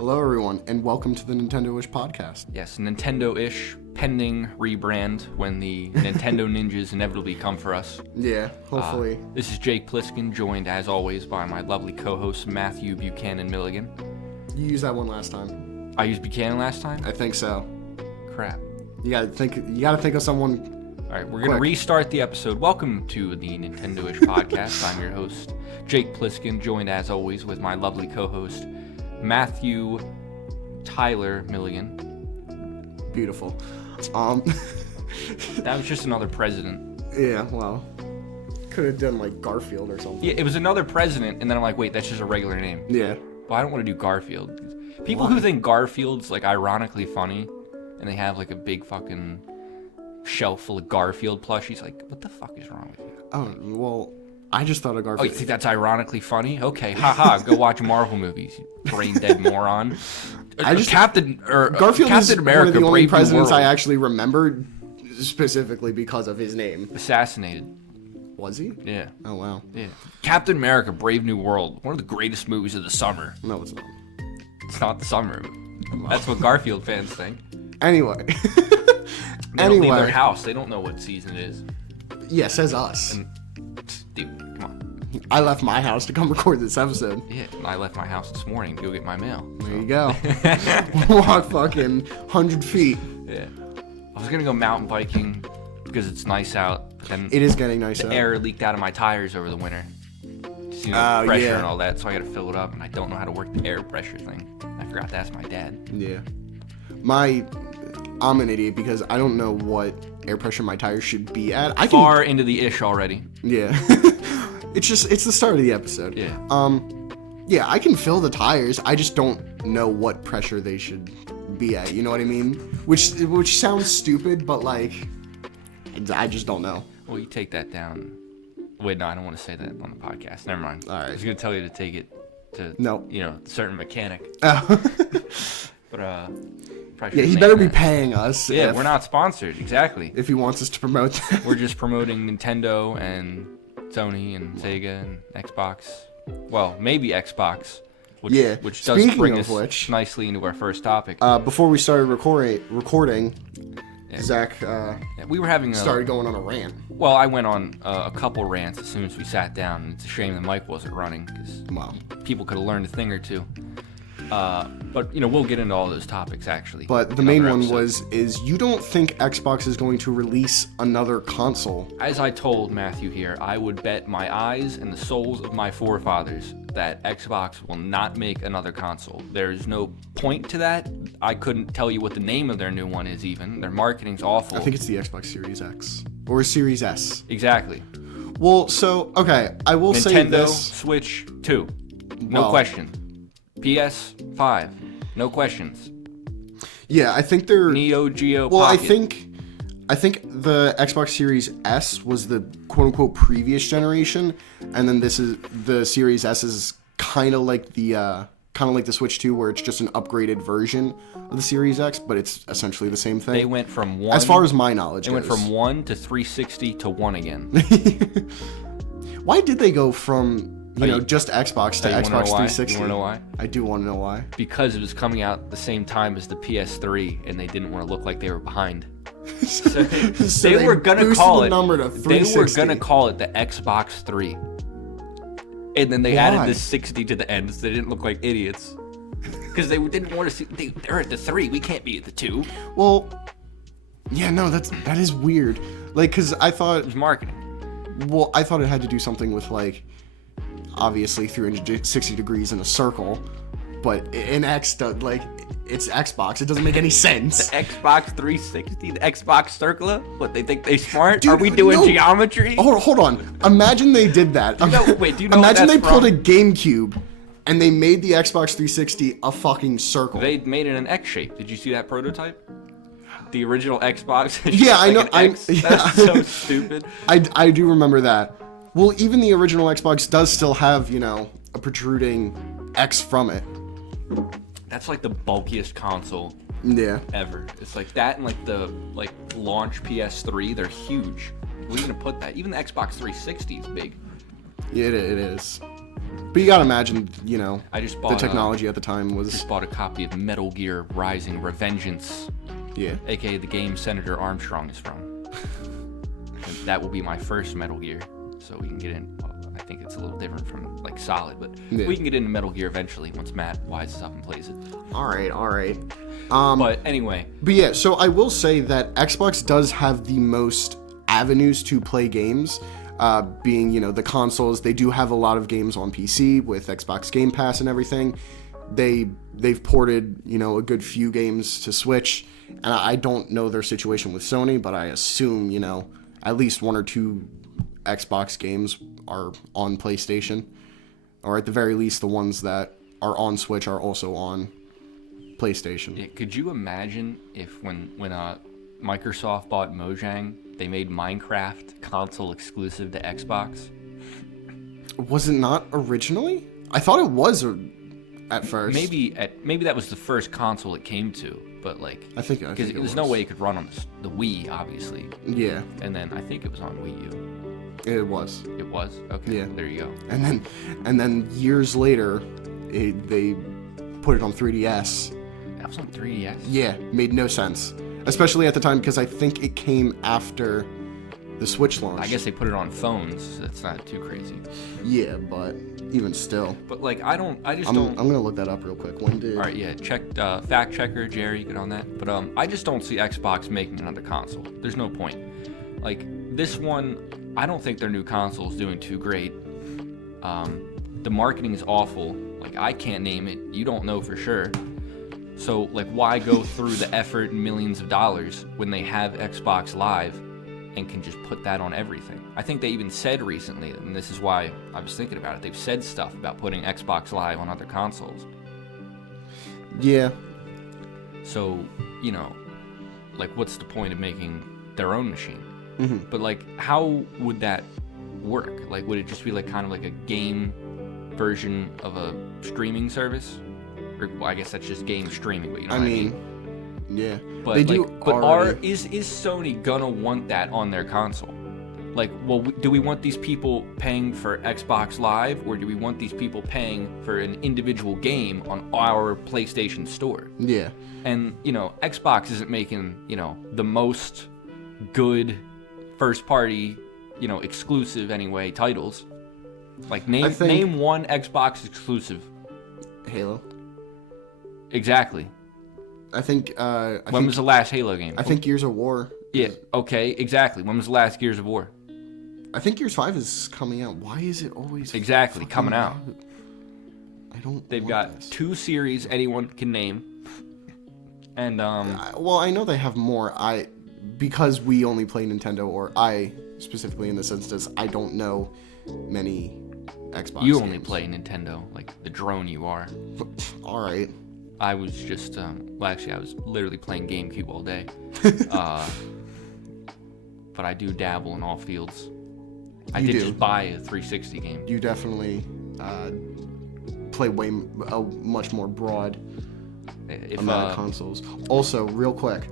Hello, everyone, and welcome to the Nintendoish podcast. Yes, Nintendoish, pending rebrand when the Nintendo ninjas inevitably come for us. Yeah, hopefully. This is Jake Pliskin, joined as always by my lovely co-host Matthew Buchanan Milligan. You used that one last time. I used Buchanan last time? I think so. Crap. You gotta think of someone. All right, we're gonna restart the episode. Welcome to the Nintendoish podcast. I'm your host, Jake Pliskin, joined as always with my lovely co-host Matthew Tyler Milligan. Beautiful. That was just another president. Yeah, well, could have done like Garfield or something. Yeah, it was another president, and then I'm like, wait, that's just a regular name. Yeah. Well, I don't want to do Garfield. People who think Garfield's like ironically funny, and they have like a big fucking shelf full of Garfield plushies, like, what the fuck is wrong with you? Oh, well, I just thought of Oh, Garfield. you think that's ironically funny? Okay, haha, go watch Marvel movies, you brain dead moron. Garfield is Captain America, one of the only Brave New presidents World. I actually remembered specifically because of his name. Assassinated. Was he? Yeah. Oh, wow. Yeah. Captain America, Brave New World, one of the greatest movies of the summer. No, it's not. It's not the summer. That's what Garfield fans think. Anyway. They don't leave their house. They don't know what season it is. Yeah, says us. Dude, come on. I left my house to come record this episode. Yeah, I left my house this morning to go get my mail. There you go. Walk fucking 100 feet. Yeah. I was going to go mountain biking because it's nice out. And It is getting nice out. air leaked out of my tires over the winter. Just, pressure yeah. and all that, so I got to fill it up, and I don't know how to work the air pressure thing. I forgot to ask my dad. Yeah. I'm an idiot because I don't know what air pressure my tires should be at. Far into the ish already. Yeah. It's the start of the episode. Yeah. Yeah, I can fill the tires. I just don't know what pressure they should be at. You know what I mean? Which sounds stupid, but like, I just don't know. Well, you take that down. Wait, no, I don't want to say that on the podcast. Never mind. All right. I was going to tell you to take it to, No. certain mechanic. But, yeah, he better be paying us. Yeah, we're not sponsored, exactly. If he wants us to promote that. We're just promoting Nintendo and Sony and Sega and Xbox. Well, maybe Xbox. Which does Speaking bring of us which, nicely into our first topic. Before we started recording, Zach we were having started going on a rant. Well, I went on a couple rants as soon as we sat down, and it's a shame the mic wasn't running because people could have learned a thing or two. But we'll get into all those topics actually. But the main one is you don't think Xbox is going to release another console? As I told Matthew here, I would bet my eyes and the souls of my forefathers that Xbox will not make another console. There's no point to that. I couldn't tell you what the name of their new one is even. Their marketing's awful. I think it's the Xbox Series X or Series S. Exactly. Well, so okay, I will say Nintendo this. Switch 2. No question. PS5. No questions. Yeah, I think they're Neo Geo Well, Pocket. I think the Xbox Series S was the quote unquote previous generation, and then the Series S is kind of like the Switch 2, where it's just an upgraded version of the Series X, but it's essentially the same thing. They went from 1 as far as my knowledge They went from 1 to 360 to 1 again. Why did they go from just Xbox to Xbox 360? You want to know why? I do want to know why. Because it was coming out the same time as the PS3, and they didn't want to look like they were behind. So they were gonna call it. They were gonna call it the Xbox 3, and then they added the 60 to the end, so they didn't look like idiots. Because they didn't want to see. They're at the 3. We can't be at the 2. Well, yeah, no, that is weird. Like, because I thought it was marketing. Well, I thought it had to do something with like, obviously 360 degrees in a circle, but in it's Xbox. It doesn't make any sense. The Xbox 360, the Xbox Circular. What, they think they smart? Dude, are we doing geometry? Hold on. Imagine they did that. Do you know Imagine they pulled from? a GameCube and they made the Xbox 360 a fucking circle. They made it an X shape. Did you see that prototype? The original Xbox. Yeah, I know. That's so stupid. I do remember that. Well, even the original Xbox does still have, a protruding X from it. That's like the bulkiest console ever. It's like that and like the launch PS3, they're huge. Where are you gonna put that? Even the Xbox 360 is big. Yeah, it is. But you gotta imagine, I just the technology at the time was... Just bought a copy of Metal Gear Rising: Revengeance. Yeah. AKA the game Senator Armstrong is from. And that will be my first Metal Gear, so we can get in. Well, I think it's a little different from like Solid, but we can get into Metal Gear eventually once Matt wises up and plays it. All right. But anyway. But yeah, so I will say that Xbox does have the most avenues to play games. Being, the consoles, they do have a lot of games on PC with Xbox Game Pass and everything. They've ported, a good few games to Switch, and I don't know their situation with Sony, but I assume, at least one or two Xbox games are on PlayStation, or at the very least, the ones that are on Switch are also on PlayStation. Yeah, could you imagine if when Microsoft bought Mojang, they made Minecraft console exclusive to Xbox? Was it not originally? I thought it was at first. Maybe that was the first console it came to, but like I think because there's no way it could run on the Wii, obviously. Yeah. And then I think it was on Wii U. It was. It was? Okay. Yeah. There you go. And then years later, they put it on 3DS. That was on 3DS? Yeah, made no sense. Especially at the time, because I think it came after the Switch launch. I guess they put it on phones, so that's not too crazy. Yeah, but even still. But like, I'm gonna look that up real quick. When did... Alright, yeah, fact checker, Jerry, get on that. But I just don't see Xbox making another console. There's no point. Like, this one, I don't think their new console is doing too great. The marketing is awful. Like, I can't name it. You don't know for sure. So, like, why go through the effort and millions of dollars when they have Xbox Live and can just put that on everything? I think they even said recently, and this is why I was thinking about it, they've said stuff about putting Xbox Live on other consoles. Yeah. So, like, what's the point of making their own machine? Mm-hmm. But, like, how would that work? Like, would it just be, like, kind of like a game version of a streaming service? Or, well, I guess that's just game streaming, but you know what I mean? Yeah. But they like, do. But already... is Sony gonna want that on their console? Like, well, do we want these people paying for Xbox Live, or do we want these people paying for an individual game on our PlayStation Store? Yeah. And Xbox isn't making the most good first-party exclusive anyway titles. Like name one Xbox exclusive. Halo. Exactly. I think. When was the last Halo game? I think Gears of War. Yeah. Okay. Exactly. When was the last Gears of War? I think Gears 5 is coming out. Why is it always exactly coming out? I don't. They've got 2 series anyone can name, and well, I know they have more. Because we only play Nintendo, or I specifically in this instance, I don't know many Xbox. You only play Nintendo, like the drone you are. All right. I was just, actually, I was literally playing GameCube all day. But I do dabble in all fields. I did just buy a 360 game. You definitely play a much more broad amount of consoles. Also, real quick.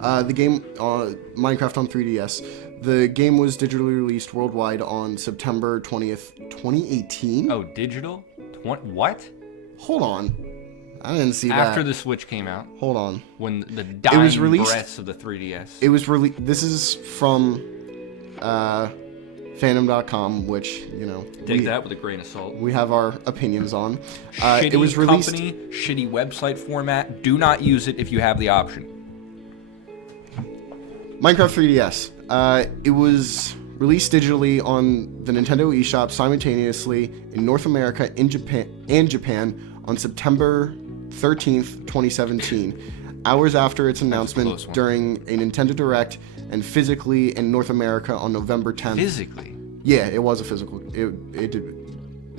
The game Minecraft on 3DS. The game was digitally released worldwide on September 20th, 2018. Oh, digital? What? Hold on. I didn't see that. After the Switch came out. Hold on. When the dying breaths of the 3DS. It was released. This is from fandom.com, which, Take that with a grain of salt. We have our opinions on. Shitty it was released... company, shitty website format. Do not use it if you have the option. Minecraft 3DS. It was released digitally on the Nintendo eShop simultaneously in North America and Japan on September 13th, 2017, hours after its announcement during a Nintendo Direct, and physically in North America on November 10th. Physically? Yeah, it was a physical. It did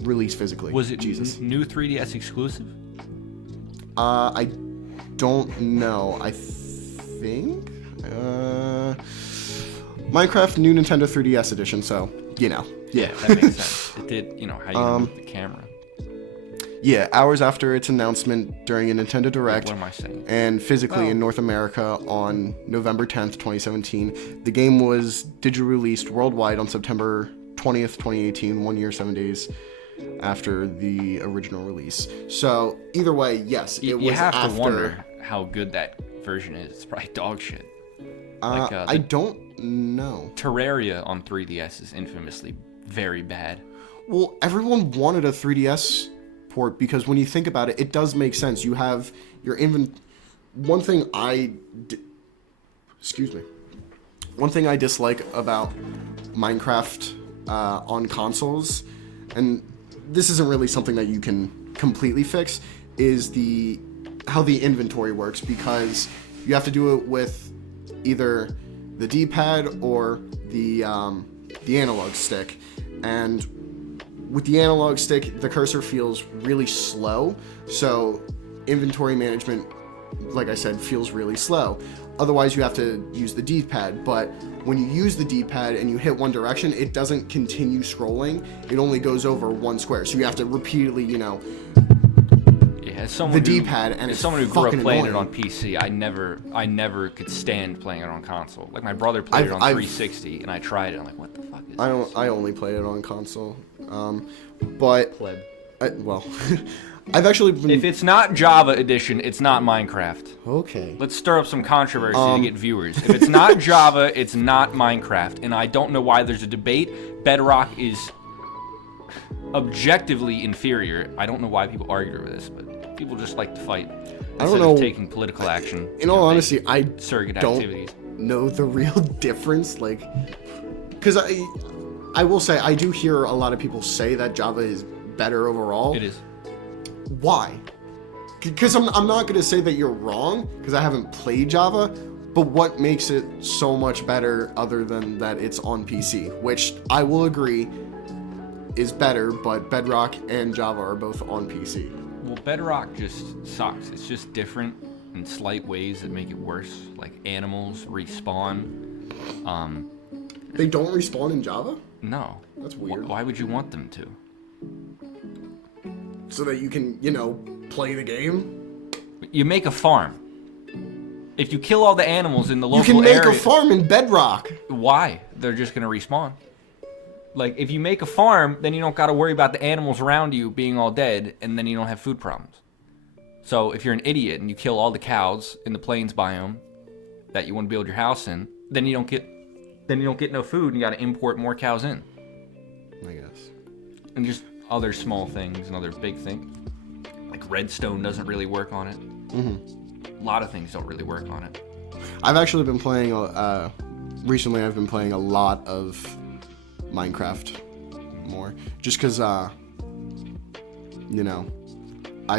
release physically. Was it new 3DS exclusive? I don't know. I think Minecraft new Nintendo 3DS edition. So yeah, that makes sense. It did. How you move the camera. Yeah, hours after its announcement during a Nintendo Direct. What am I saying? And physically in North America on November 10th, 2017. The game was digitally released worldwide on September 20th, 2018, 1 year, 7 days after the original release. So either way, yes, it was after. You have to wonder how good that version is. It's probably dog shit. I don't know. Terraria on 3DS is infamously very bad. Well, everyone wanted a 3DS port because when you think about it, it does make sense. You have your One thing I dislike about Minecraft on consoles, and this isn't really something that you can completely fix, is how the inventory works, because you have to do it with either the D-pad or the analog stick, and with the analog stick, the cursor feels really slow, so inventory management, like I said, feels really slow. Otherwise, you have to use the D-pad, but when you use the D-pad and you hit one direction, it doesn't continue scrolling. It only goes over one square, so you have to repeatedly, the D-pad, and as someone who grew up playing it on PC, I never could stand playing it on console. Like, my brother played it on 360, and I tried it. I'm like, what the fuck is this? I only played it on console, but Pleb. I've actually been... If it's not Java Edition, it's not Minecraft. Okay. Let's stir up some controversy to get viewers. If it's not Java, it's not Minecraft, and I don't know why there's a debate. Bedrock is objectively inferior. I don't know why people argue over this, but people just like to fight instead of taking political action. In all honesty, I surrogate don't activities. know the real difference, because I will say I do hear a lot of people say that Java is better overall. It is. Why? Because I'm not going to say that you're wrong, because I haven't played Java, but what makes it so much better other than that it's on PC, which I will agree is better, but Bedrock and Java are both on PC. Well, Bedrock just sucks. It's just different in slight ways that make it worse. Like animals respawn. They don't respawn in Java? No. That's weird. Why would you want them to? So that you can, play the game? You make a farm. If you kill all the animals in the local area... You can make a farm in Bedrock. Why? They're just going to respawn. Like, if you make a farm, then you don't got to worry about the animals around you being all dead, and then you don't have food problems. So, if you're an idiot and you kill all the cows in the plains biome that you want to build your house in, then you don't get no food, and you got to import more cows in. I guess. And just other small things and other big things. Like redstone doesn't really work on it. Mm-hmm. A lot of things don't really work on it. I've actually been playing, recently I've been playing a lot of Minecraft more. Just because, I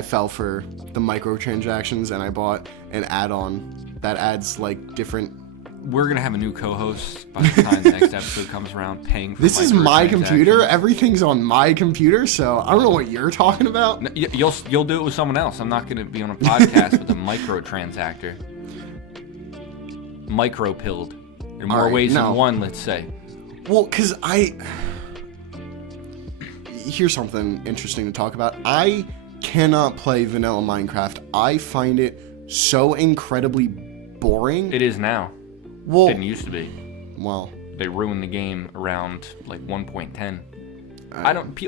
fell for the microtransactions and I bought an add-on that adds, different... We're going to have a new co-host by the time the next episode comes around, paying for This is my computer. Everything's on my computer, so I don't know what you're talking about. No, you'll do it with someone else. I'm not going to be on a podcast with a microtransactor. Micro-pilled. There are more ways than one, let's say. Well, because here's something interesting to talk about. I cannot play vanilla Minecraft. I find it so incredibly boring. It is now. Well, didn't used to be. Well, they ruined the game around 1.10.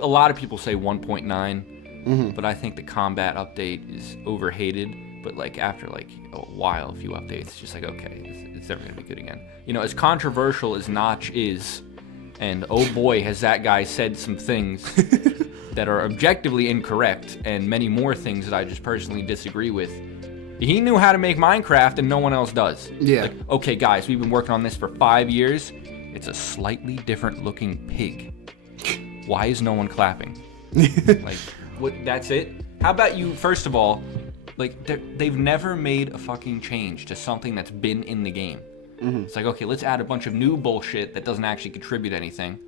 A lot of people say 1.9, but I think the combat update is overhated. But after a while, a few updates, it's just okay, it's never gonna be good again. As controversial as Notch is, and oh boy, has that guy said some things that are objectively incorrect, and many more things that I just personally disagree with. He knew how to make Minecraft and no one else does. Yeah. Okay, guys, we've been working on this for 5 years. It's a slightly different looking pig. Why is no one clapping? What? That's it? How about you, first of all, they've never made a fucking change to something that's been in the game. Mm-hmm. It's okay, let's add a bunch of new bullshit that doesn't actually contribute anything.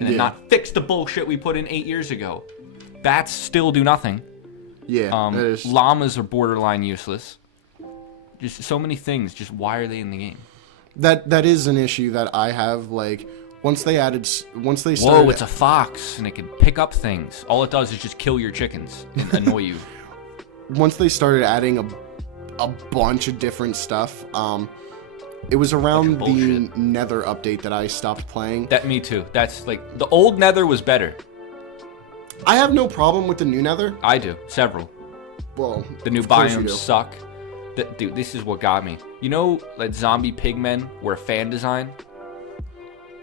And then not fix the bullshit we put in 8 years ago. Bats still do nothing. Yeah, llamas are borderline useless. Just so many things. Just why are they in the game? That is an issue that I have. Once they started... Whoa, it's a fox, and it can pick up things. All it does is just kill your chickens and annoy you. Once they started adding a bunch of different stuff, it was around the Nether update that I stopped playing. Me too. That's like, the old Nether was better. I have no problem with the new Nether. I do. Several. Well, the new biomes suck. Dude, this is what got me. You know, like zombie pigmen were a fan design?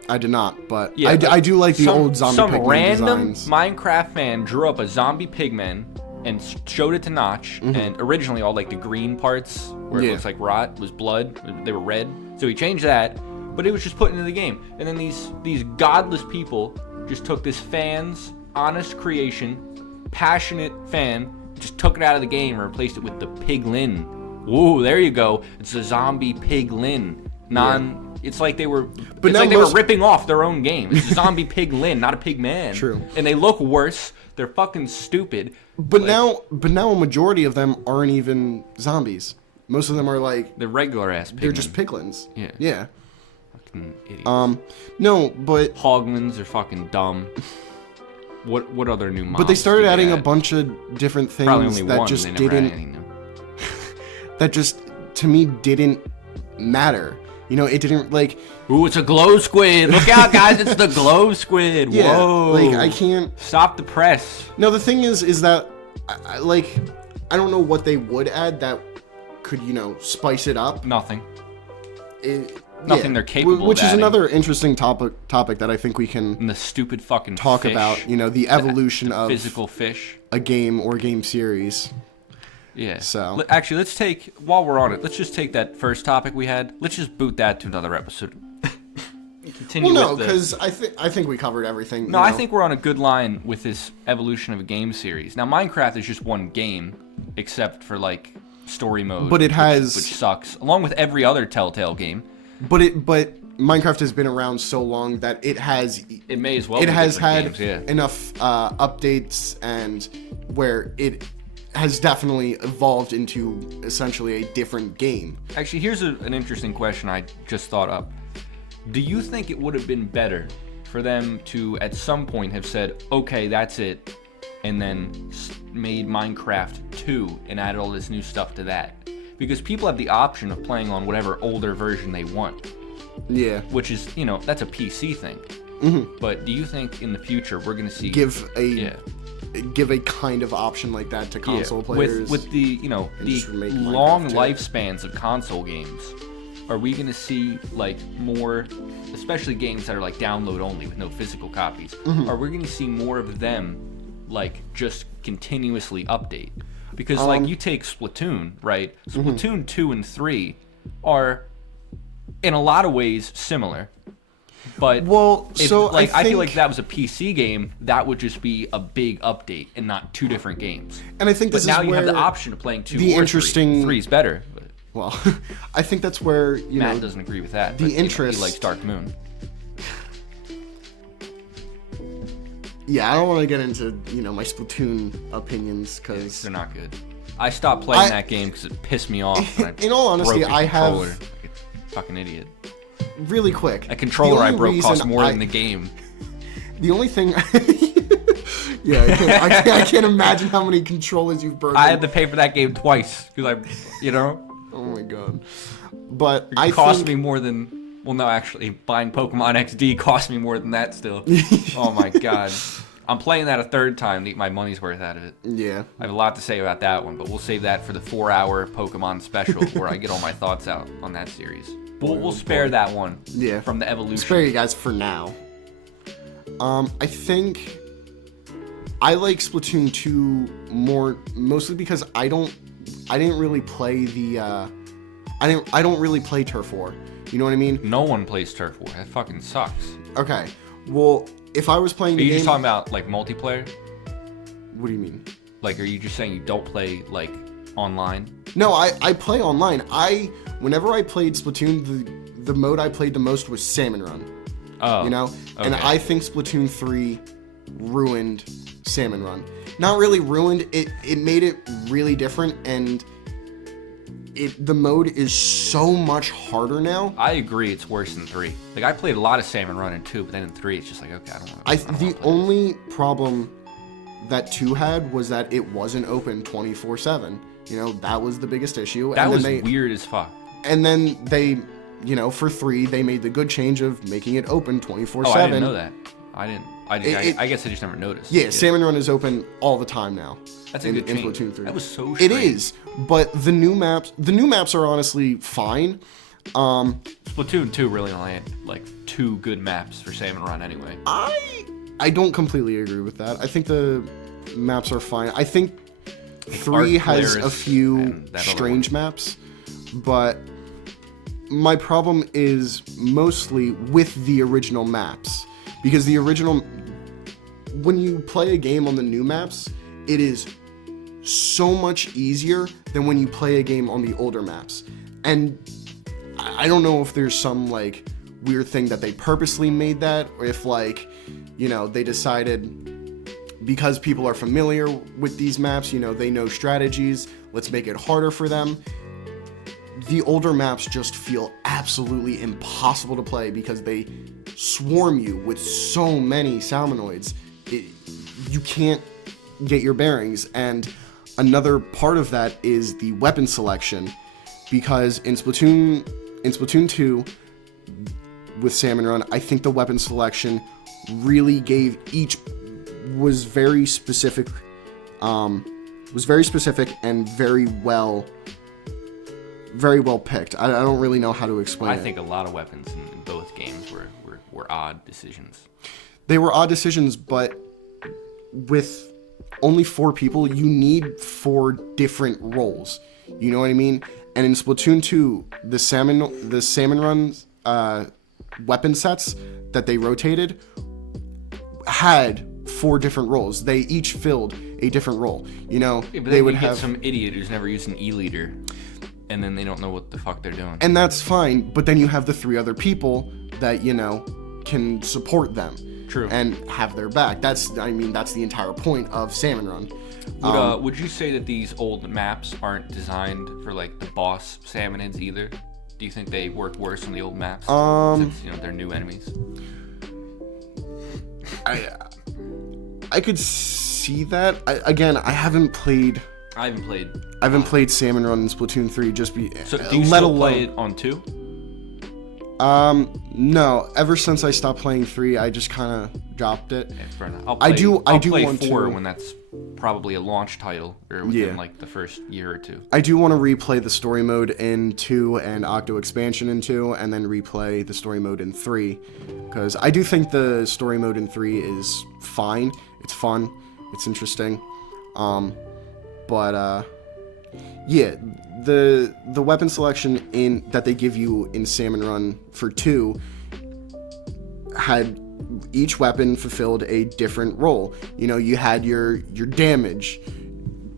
I did not, but yeah, I do like the old zombie pigmen designs. Some random Minecraft fan drew up a zombie pigman and showed it to Notch, and originally all like the green parts where it looks like rot was blood. They were red, so he changed that, but it was just put into the game. And then these godless people just took this fan's honest creation, passionate fan, just took it out of the game and replaced it with the piglin. Whoa, there you go. It's a zombie piglin. It's like they were. But it's like they were ripping off their own game. It's a zombie piglin, not a pigman. True. And they look worse. They're fucking stupid. But now a majority of them aren't even zombies. Most of them are like the regular ass pigmen. They're just piglins. Yeah. Yeah. Fucking idiots. No, but Hogmans are fucking dumb. What other new mobs? But they started adding a bunch of different things that just didn't. That just to me didn't matter. You know, it didn't like. Ooh, it's a glow squid! Look out, guys! It's the glow squid! Yeah, whoa! Like I can't stop the press. No, the thing is that I don't know what they would add that could spice it up. Nothing. Nothing they're capable which of is adding. Another interesting topic that I think we can and the stupid fucking talk fish, about. The evolution of physical fish, a game or game series. Yeah. So actually, let's take while we're on it. Let's just take that first topic we had. Let's just boot that to another episode. Continue. Well, no, because I think we covered everything. No, I think we're on a good line with this evolution of a game series. Now, Minecraft is just one game, except for like story mode, but it has which sucks, along with every other Telltale game. But Minecraft has been around so long that it may as well. It has had enough updates and where it has definitely evolved into essentially a different game. Actually, here's an interesting question I just thought up. Do you think it would have been better for them to at some point have said, okay, that's it, and then made Minecraft 2 and added all this new stuff to that? Because people have the option of playing on whatever older version they want. Yeah. Which is, that's a PC thing. Mm-hmm. But do you think in the future we're going to see... Give a kind of option like that to console players? With the, the long lifespans of console games, are we going to see, like, more... Especially games that are, like, download only with no physical copies. Mm-hmm. Are we going to see more of them, like, just continuously update? Because, like, you take Splatoon, right? Splatoon 2 and 3 are, in a lot of ways, similar. But, I feel like if that was a PC game, that would just be a big update and not two different games. And I think this is now where you have the option of playing 2 the or interesting... 3. 3 is better. But... Well, I think that's where, Matt doesn't agree with that. The interest... He likes Dark Moon. Yeah, I don't want to get into, my Splatoon opinions, because... They're not good. I stopped playing that game because it pissed me off. In all honesty, I have... Like a fucking idiot. Really quick. A controller I broke cost more than the game. The only thing... Yeah, I can't imagine how many controllers you've broken. I had to pay for that game twice, because Oh my god. But it cost me more than... Well, no, actually, buying Pokemon XD cost me more than that still. Oh my god. I'm playing that a third time to get my money's worth out of it. Yeah. I have a lot to say about that one, but we'll save that for the 4-hour Pokemon special where I get all my thoughts out on that series. We'll spare that one from the evolution. Spare you guys for now. I think I like Splatoon 2 more, mostly because I don't really play the I don't really play Turf War. You know what I mean? No one plays Turf War. That fucking sucks. Okay. Well, if I was playing the game... Are you just talking about, like, multiplayer? What do you mean? Like, are you just saying you don't play, like, online? No, I play online. Whenever I played Splatoon, the mode I played the most was Salmon Run. Oh. Okay. And I think Splatoon 3 ruined Salmon Run. Not really ruined, it made it really different, and the mode is so much harder now. I agree, it's worse than 3. Like, I played a lot of Salmon Run in 2, but then in 3, it's just like, okay, I don't want to. The only problem that 2 had was that it wasn't open 24/7. You know, that was the biggest issue. That was weird as fuck. And then they, you know, for 3, they made the good change of making it open 24/7. Oh, I didn't know that. I guess I just never noticed. Yeah, Salmon Run is open all the time now. That's a good change. Splatoon 3. That was so strange. It is, but the new maps are honestly fine. Splatoon 2 really only had like 2 good maps for Salmon Run anyway. I don't completely agree with that. I think the maps are fine. I think 3 has a few strange maps, but my problem is mostly with the original maps. Because when you play a game on the new maps, it is so much easier than when you play a game on the older maps. And I don't know if there's some like weird thing that they purposely made that, or if like, you know, they decided because people are familiar with these maps, you know, they know strategies, let's make it harder for them. The older maps just feel absolutely impossible to play because they swarm you with so many salmonoids. You can't get your bearings. And another part of that is the weapon selection, because in Splatoon 2 with Salmon Run, I think the weapon selection really gave was very specific and very well picked. I don't really know how to explain it. I think a lot of weapons in both games were odd decisions. They were odd decisions, but with only 4 people, you need 4 different roles. You know what I mean? And in Splatoon 2, the Salmon Run weapon sets that they rotated had 4 different roles. They each filled a different role. You know, yeah, but they would have some idiot who's never used an E-liter, and then they don't know what the fuck they're doing. And that's fine, but then you have the 3 other people that, you know, can support them. True. And have their back. That's the entire point of Salmon Run. Would you say that these old maps aren't designed for like the boss salmonids either? Do you think they work worse than the old maps since, you know, they're new enemies? I could see that. I haven't played Salmon Run in Splatoon 3. So do you still play it on 2? No. Ever since I stopped playing 3, I just kind of dropped it. Yeah, fair enough. I'll play want 4 to, when that's probably a launch title or within like the first year or 2. I do want to replay the story mode in 2 and Octo expansion in 2, and then replay the story mode in 3, because I do think the story mode in 3 is fine. It's fun. It's interesting. Yeah, the weapon selection that they give you in Salmon Run for 2 had each weapon fulfilled a different role. You know, you had your damage,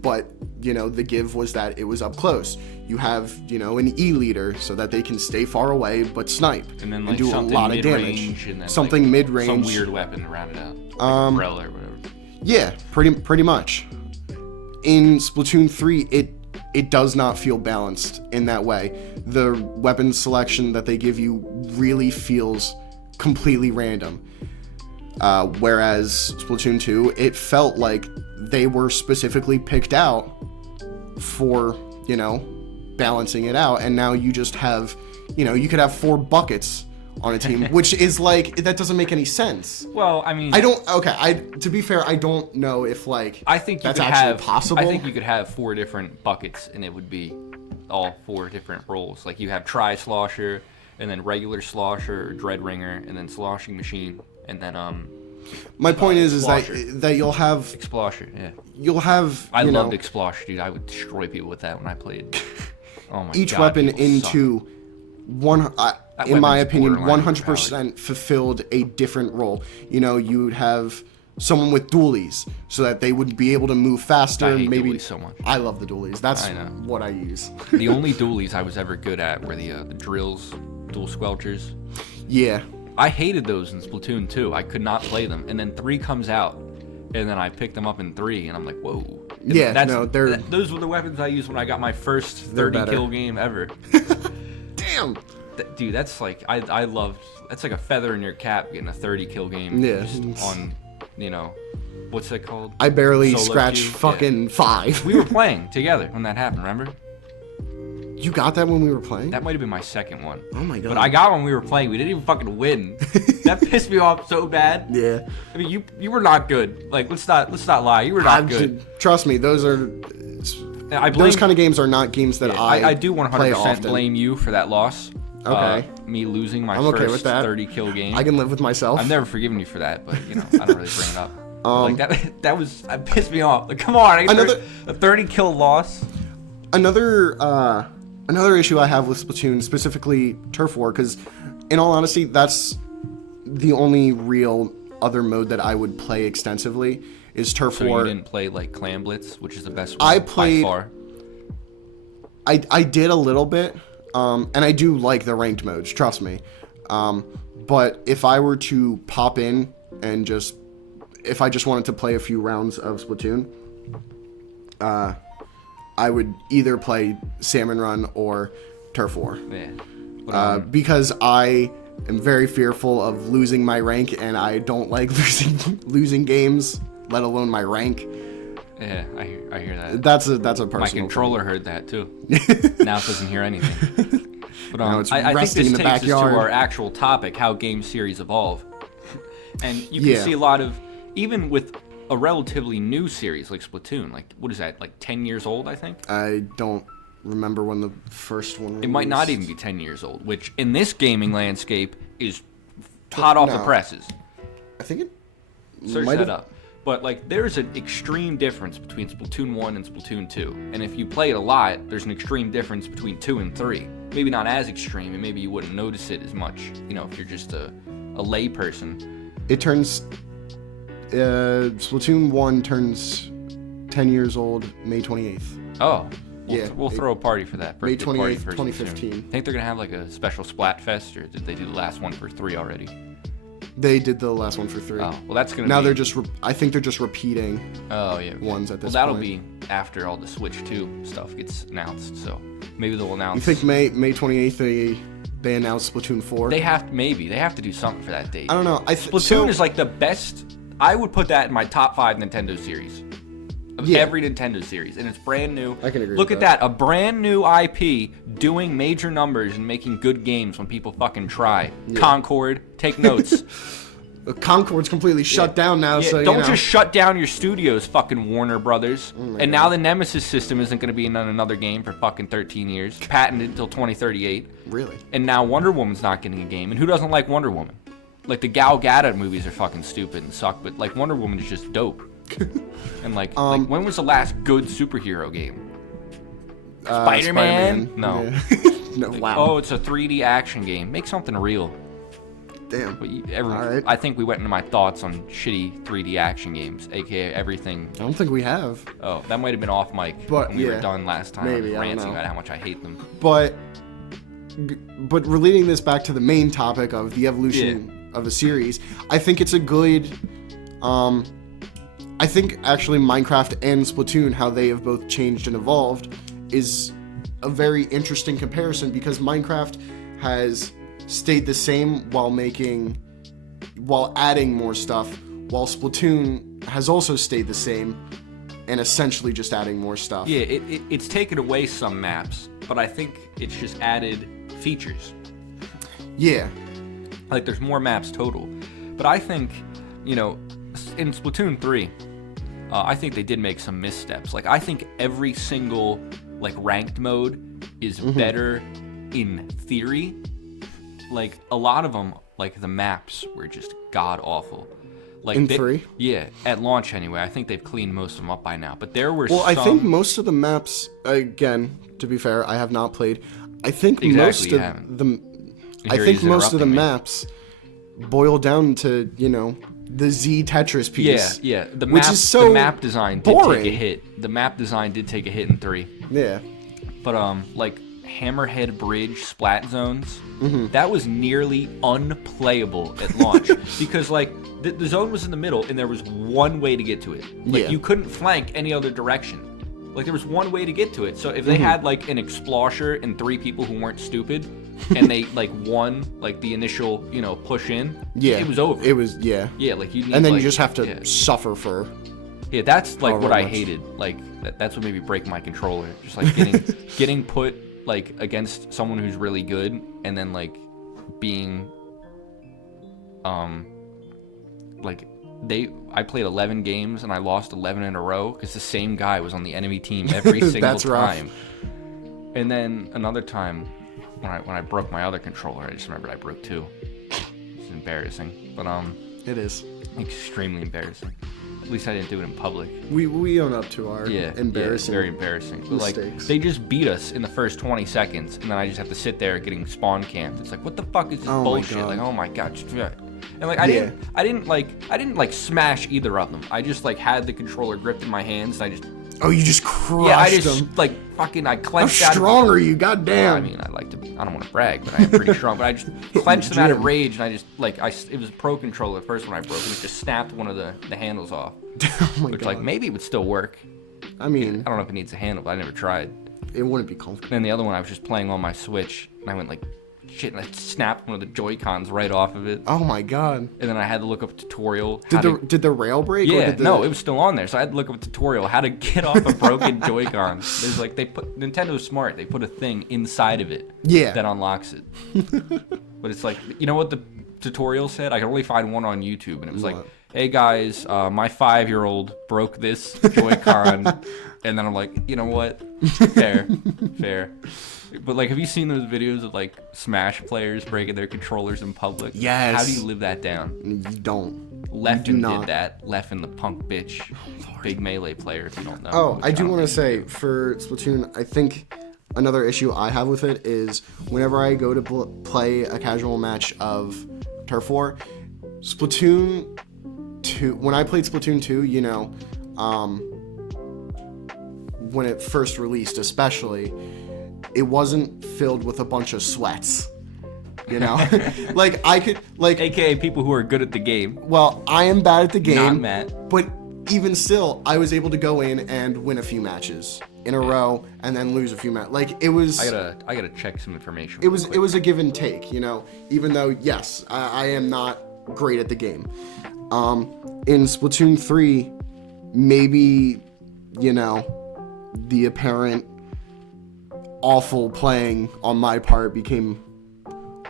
but, you know, the give was that it was up close. You have, you know, an E-liter so that they can stay far away but snipe and then like do a lot of damage. And then something like mid-range. Some weird weapon to round it out. Like umbrella or whatever. Yeah, pretty much. In Splatoon 3, it does not feel balanced in that way. The weapon selection that they give you really feels completely random. Whereas Splatoon 2, it felt like they were specifically picked out for, you know, balancing it out. And now you just have, you know, you could have 4 buckets on a team, which is like, that doesn't make any sense. Well, I mean, to be fair, I don't know if like I think that's actually possible. I think you could have 4 different buckets and it would be all 4 different roles. Like you have Tri-Slosher, and then regular Slosher, Dread Ringer, and then Sloshing Machine, and then my point is that you'll have Explosher, yeah. You'll have I loved Explosher, dude. I would destroy people with that when I played. Oh my god. Each weapon into one in my opinion, 100% fulfilled a different role. You know, you would have someone with dualies so that they would be able to move faster. I hate dualies so much. I love the dualies. That's what I use. The only dualies I was ever good at were the drills, dual squelchers. Yeah. I hated those in Splatoon 2. I could not play them. And then 3 comes out, and then I picked them up in 3, and I'm like, whoa. Yeah, those were the weapons I used when I got my first 30 kill game ever. Damn. Dude, that's like I love. That's like a feather in your cap getting a 30 kill game. Yeah. On, what's it called? I barely scratched fucking 5. We were playing together when that happened. Remember? You got that when we were playing? That might have been my second one. Oh my god. But I got when we were playing. We didn't even fucking win. That pissed me off so bad. Yeah. I mean, you were not good. Like, let's not lie. You were not good. Trust me, those kind of games are not games that I do 100% blame you for that loss. Okay. Me losing my first 30 kill game. I can live with myself. I've never forgiven you for that, but I don't really bring it up. That pissed me off. Like, come on, a 30 kill loss. Another issue I have with Splatoon, specifically Turf War, because in all honesty, that's the only real other mode that I would play extensively is Turf War. So you didn't play like Clan Blitz, which is the best one by far? I did a little bit, and I do like the ranked modes, trust me. But if I were to pop in and if I just wanted to play a few rounds of Splatoon, I would either play Salmon Run or Turf War. Yeah. Because I am very fearful of losing my rank, and I don't like losing games, let alone my rank. Yeah, I hear that. That's a personal. My controller heard that too. Now it doesn't hear anything. But now it's I think resting this in the takes backyard. us to our actual topic: how game series evolve. And you can see a lot of, even with a relatively new series like Splatoon, like what is that, like 10 years old, I think? I don't remember when the first one was. It might not even be 10 years old, which in this gaming landscape is hot off the presses. I think it Search that up. But like there's an extreme difference between Splatoon 1 and Splatoon 2. And if you play it a lot, there's an extreme difference between 2 and 3. Maybe not as extreme, and maybe you wouldn't notice it as much, if you're just a lay person. It turns Splatoon 1 turns 10 years old May 28th. Oh. We'll throw a party for that. May 28th, 2015. Think they're going to have like a special Splatfest, or did they do the last one for 3 already? They did the last one for 3. Oh, well that's going to now they're just, I think they're just repeating ones at this point. Well, that'll be after all the Switch 2 stuff gets announced, so maybe they'll announce. You think May 28th they announced Splatoon 4? They have to do something for that date. I don't know. Splatoon is like the best. I would put that in my top 5 Nintendo series. Every Nintendo series, and it's brand new. I can agree Look with at that. A brand new IP doing major numbers and making good games when people fucking try. Yeah. Concord, take notes. Concord's completely shut down now, so don't just shut down your studios, fucking Warner Brothers. And now the Nemesis system isn't going to be in another game for fucking 13 years. Patented until 2038. Really? And now Wonder Woman's not getting a game. And who doesn't like Wonder Woman? Like, the Gal Gadot movies are fucking stupid and suck, but, like, Wonder Woman is just dope. And, like, when was the last good superhero game? Spider-Man? No. Yeah. No. Wow. Oh, it's a 3D action game. Make something real. Damn. But right. I think we went into my thoughts on shitty 3D action games, aka everything. I don't think we have. Oh, that might have been off mic when we were done last time. Maybe, ranting about how much I hate them. But relating this back to the main topic of the evolution of a series, I think it's a good. I think actually Minecraft and Splatoon, how they have both changed and evolved, is a very interesting comparison, because Minecraft has stayed the same while adding more stuff, while Splatoon has also stayed the same and essentially just adding more stuff. Yeah, it's taken away some maps, but I think it's just added features. Yeah. Like, there's more maps total. But I think, in Splatoon 3, I think they did make some missteps. Like, I think every single, like, ranked mode is better in theory. Like, a lot of them, like, the maps were just god-awful. Like, in 3? Yeah, at launch anyway. I think they've cleaned most of them up by now. But there were I think most of the maps, again, to be fair, I have not played. I think most of the maps boil down to, the Z Tetris piece. Yeah. The map design did boring. take a hit. The map design did take a hit in 3. Yeah. But Hammerhead Bridge splat zones, that was nearly unplayable at launch because like the zone was in the middle and there was one way to get to it. Like you couldn't flank any other direction. Like there was one way to get to it. So if they had like an explosher and 3 people who weren't stupid and they like won like the initial, push in, it was over. It was Yeah, like you need, and then like, you just have to suffer for. Yeah, that's like what I hated. Like that's what made me break my controller. Just like getting put like against someone who's really good and then like being like I played 11 games and I lost 11 in a row because the same guy was on the enemy team every single time. And then another time when I broke my other controller, I just remembered I broke 2. It's embarrassing, but it is extremely embarrassing. At least I didn't do it in public. We own up to our embarrassing. Yeah, very embarrassing. But mistakes. like they just beat us in the first 20 seconds, and then I just have to sit there getting spawn camped. It's like, what the fuck is this bullshit? Like, oh my god. And like I didn't smash either of them. I just like had the controller gripped in my hands, and I just. Oh, you just crushed them. Like fucking, I clenched out. How strong are you? Goddamn. I mean, I don't want to brag, but I'm pretty strong. But I just clenched them out of rage, and I just it was a Pro controller. The first one I broke, and it just snapped one of the handles off. Oh my which god. Like maybe it would still work. I mean, I don't know if it needs a handle, but I never tried. It wouldn't be comfortable. And then the other one, I was just playing on my Switch, and I went like, shit, and I snapped one of the Joy-Cons right off of it. Oh my god. And then I had to look up a tutorial. Did the rail break? Yeah, no, it was still on there, so I had to look up a tutorial how to get off a broken Joy-Con. There's like, Nintendo's smart, they put a thing inside of it that unlocks it. But it's like, you know what the tutorial said? I could only find one on YouTube, and it was like, hey guys, my 5-year-old broke this Joy-Con. And then I'm like, you know what? Fair. But like, have you seen those videos of like Smash players breaking their controllers in public? Yes. How do you live that down? You don't. Leffen did that. Leffen the punk bitch. Big Melee player, if you don't know. Oh, I do want to say, for Splatoon, I think another issue I have with it is whenever I go to play a casual match of Turf War, Splatoon 2, when I played Splatoon 2, when it first released especially, it wasn't filled with a bunch of sweats. Like I could like AKA people who are good at the game. Well, I am bad at the game. Not Matt. But even still, I was able to go in and win a few matches in a row and then lose a few matches. Like it was I gotta check some information. It was a give and take, even though yes, I am not great at the game. In Splatoon 3, maybe, the apparent awful playing on my part became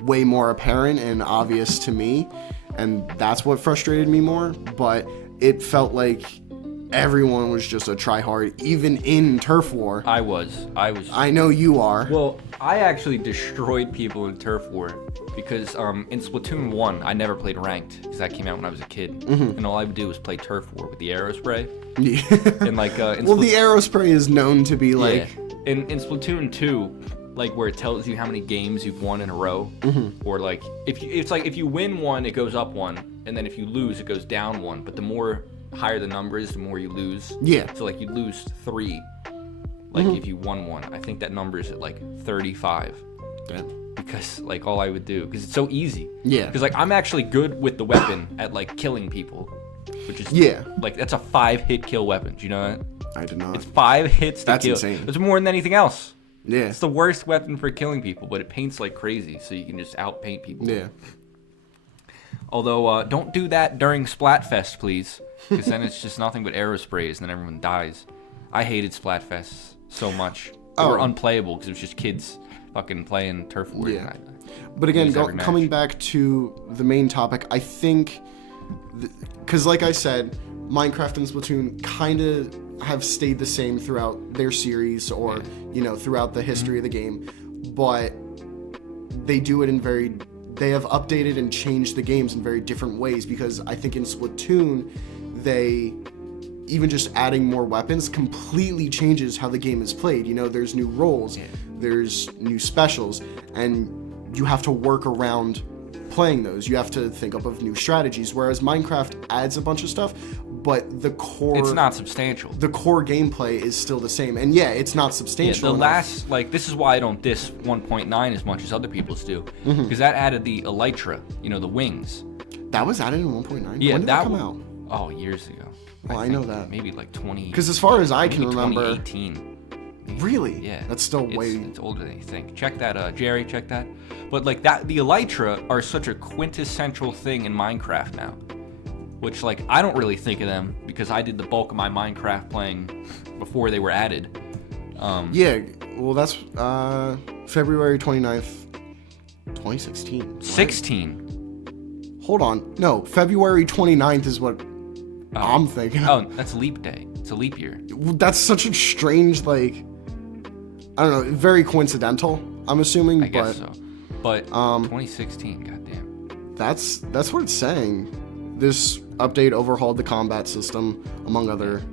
way more apparent and obvious to me, and that's what frustrated me more. But it felt like everyone was just a tryhard, even in Turf War. I was. I know you are. Well, I actually destroyed people in Turf War because in Splatoon 1, I never played ranked because that came out when I was a kid, and all I would do was play Turf War with the arrow spray. Yeah. And like, the arrow spray is known to be like. Yeah. In Splatoon 2, like where it tells you how many games you've won in a row, or like if you win one, it goes up one, and then if you lose, it goes down one. But the more higher the number is, the more you lose. Yeah. So like you lose 3. Like if you won one, I think that number is at like 35. Yeah. Because like all I would do, because it's so easy. Yeah. Because like I'm actually good with the weapon at like killing people, which is like that's a 5-hit kill weapon. Do you know that? I did not. It's 5 hits to That's kill. insane. It's more than anything else. Yeah. It's the worst weapon for killing people, but it paints like crazy, so you can just outpaint people. Yeah. Although, don't do that during Splatfest, please, because then it's just nothing but arrow sprays, and then everyone dies. I hated Splatfests so much. They were unplayable because it was just kids fucking playing Turf War. Yeah. But again, coming back to the main topic, I think, because like I said, Minecraft and Splatoon kind of have stayed the same throughout their series or, throughout the history of the game, but they do it they have updated and changed the games in very different ways, because I think in Splatoon, even just adding more weapons completely changes how the game is played. There's new roles, there's new specials, and you have to work around playing those. You have to think up of new strategies, whereas Minecraft adds a bunch of stuff, but the core... It's not substantial. The core gameplay is still the same. And yeah, it's not substantial enough. This is why I don't diss 1.9 as much as other people's do. Because that added the elytra, the wings. That was added in 1.9? Yeah, when did that come out? Oh, years ago. Well, I know that. Maybe like 20... Because as far as I can remember... 2018. Really? Yeah. That's still It's older than you think. Check that, Jerry, check that. But like that, the elytra are such a quintessential thing in Minecraft now. Which, like, I don't really think of them because I did the bulk of my Minecraft playing before they were added. Yeah, well, that's February 29th, 2016. Right? 16. Hold on. No, February 29th is what I'm thinking. Oh, that's leap day. It's a leap year. That's such a strange, like, I don't know, very coincidental, I'm assuming. I guess so. But 2016, goddamn. That's what it's saying. This update overhauled the combat system, among other...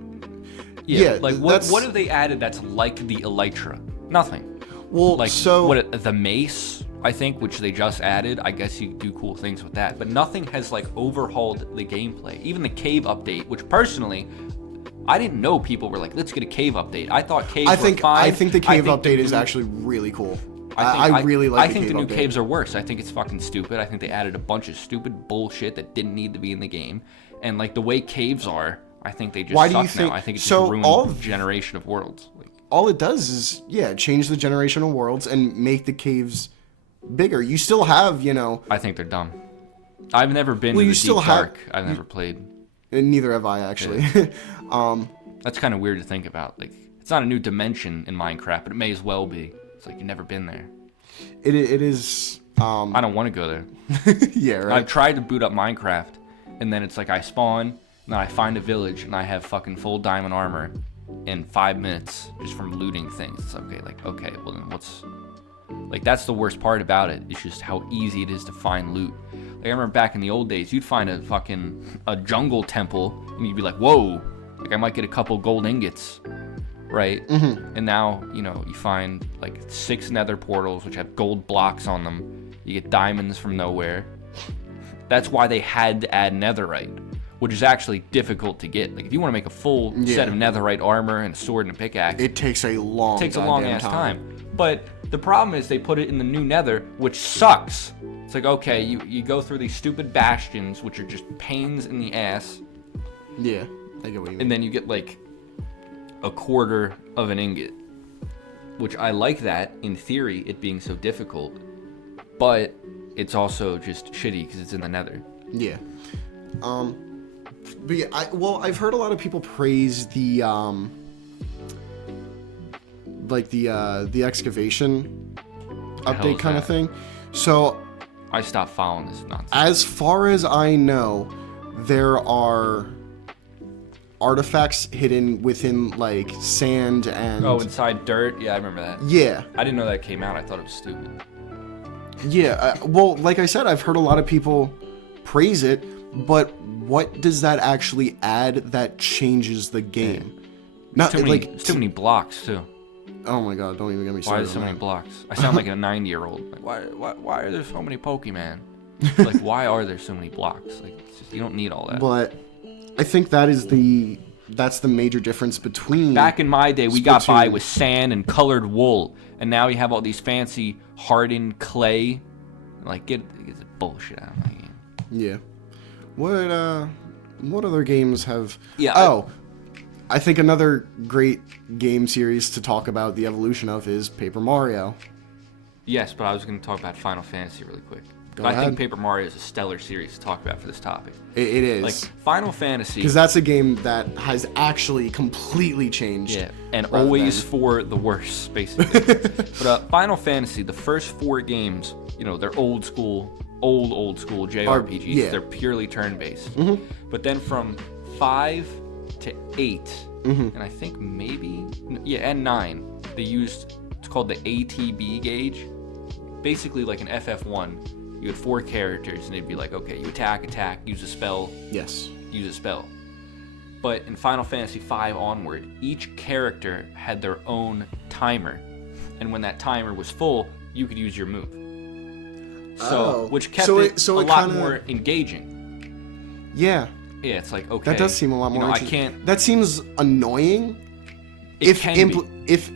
Yeah, like, what have they added that's like the elytra? Nothing. Well, like, so... the mace, I think, which they just added, I guess you do cool things with that. But nothing has, like, overhauled the gameplay. Even the cave update, which personally... I didn't know people were like, let's get a cave update. I thought caves were fine. I think the cave update is actually really cool. I really like the cave update. I think the new caves are worse. I think it's fucking stupid. I think they added a bunch of stupid bullshit that didn't need to be in the game. And like the way caves are, I think they just suck now. I think it just ruined the generation of worlds. All it does is, change the generation of worlds and make the caves bigger. You still have, I think they're dumb. I've never been to the Deep Dark. I've never played. And neither have I, actually. Yeah. That's kind of weird to think about. Like, it's not a new dimension in Minecraft, but it may as well be. It's like you've never been there. It is. I don't want to go there. Yeah, right. I've tried to boot up Minecraft, and then it's like I spawn, and then I find a village, and I have fucking full diamond armor in 5 minutes just from looting things. It's okay, well then what's... Like, that's the worst part about it. It's just how easy it is to find loot. Like, I remember back in the old days, you'd find a jungle temple, and you'd be like, whoa, like, I might get a couple gold ingots, right? Mm-hmm. And now, you find, like, 6 nether portals, which have gold blocks on them. You get diamonds from nowhere. That's why they had to add netherite, which is actually difficult to get. Like, if you want to make a full set of netherite armor and a sword and a pickaxe... It takes a long ass time. But the problem is they put it in the new nether, which sucks. It's like, okay, you go through these stupid bastions, which are just pains in the ass. Yeah, I get what you mean. And then you get, like, a quarter of an ingot. Which I like that, in theory, it being so difficult. But it's also just shitty because it's in the nether. Yeah. But yeah, I've heard a lot of people praise the the excavation update kind of thing. So I stopped following this nonsense. As far as I know, there are artifacts hidden within like sand and inside dirt. Yeah, I remember that. Yeah. I didn't know that came out. I thought it was stupid. Yeah. Well, like I said, I've heard a lot of people praise it, but what does that actually add that changes the game? Not too many blocks too. Oh my god! Don't even get me started. Why are there so many blocks? I sound like a 90-year-old. Like, why are there so many Pokemon? Like, why are there so many blocks? Like, you don't need all that. But I think that's the major difference between. Back in my day, we got by with sand and colored wool, and now you have all these fancy hardened clay. Like, get the bullshit out of my game. Yeah. What other games have? Yeah. I think another great game series to talk about the evolution of is Paper Mario. Yes, but I was going to talk about Final Fantasy really quick. Go ahead. I think Paper Mario is a stellar series to talk about for this topic. It is. Like, Final Fantasy... Because that's a game that has actually completely changed. Yeah, and always for the worse, basically. But Final Fantasy, the first 4 games, they're old school JRPGs. Yeah. They're purely turn-based. Mm-hmm. But then from 5 to 8, mm-hmm. and I think and 9, they used, it's called the ATB gauge. Basically like an FF1, you had 4 characters, and it'd be like, okay, you attack, use a spell. Yes. Use a spell. But in Final Fantasy V onward, each character had their own timer. And when that timer was full, you could use your move. So which kept it a lot more engaging. Yeah. Yeah, it's like, okay. That does seem a lot more interesting. That seems annoying if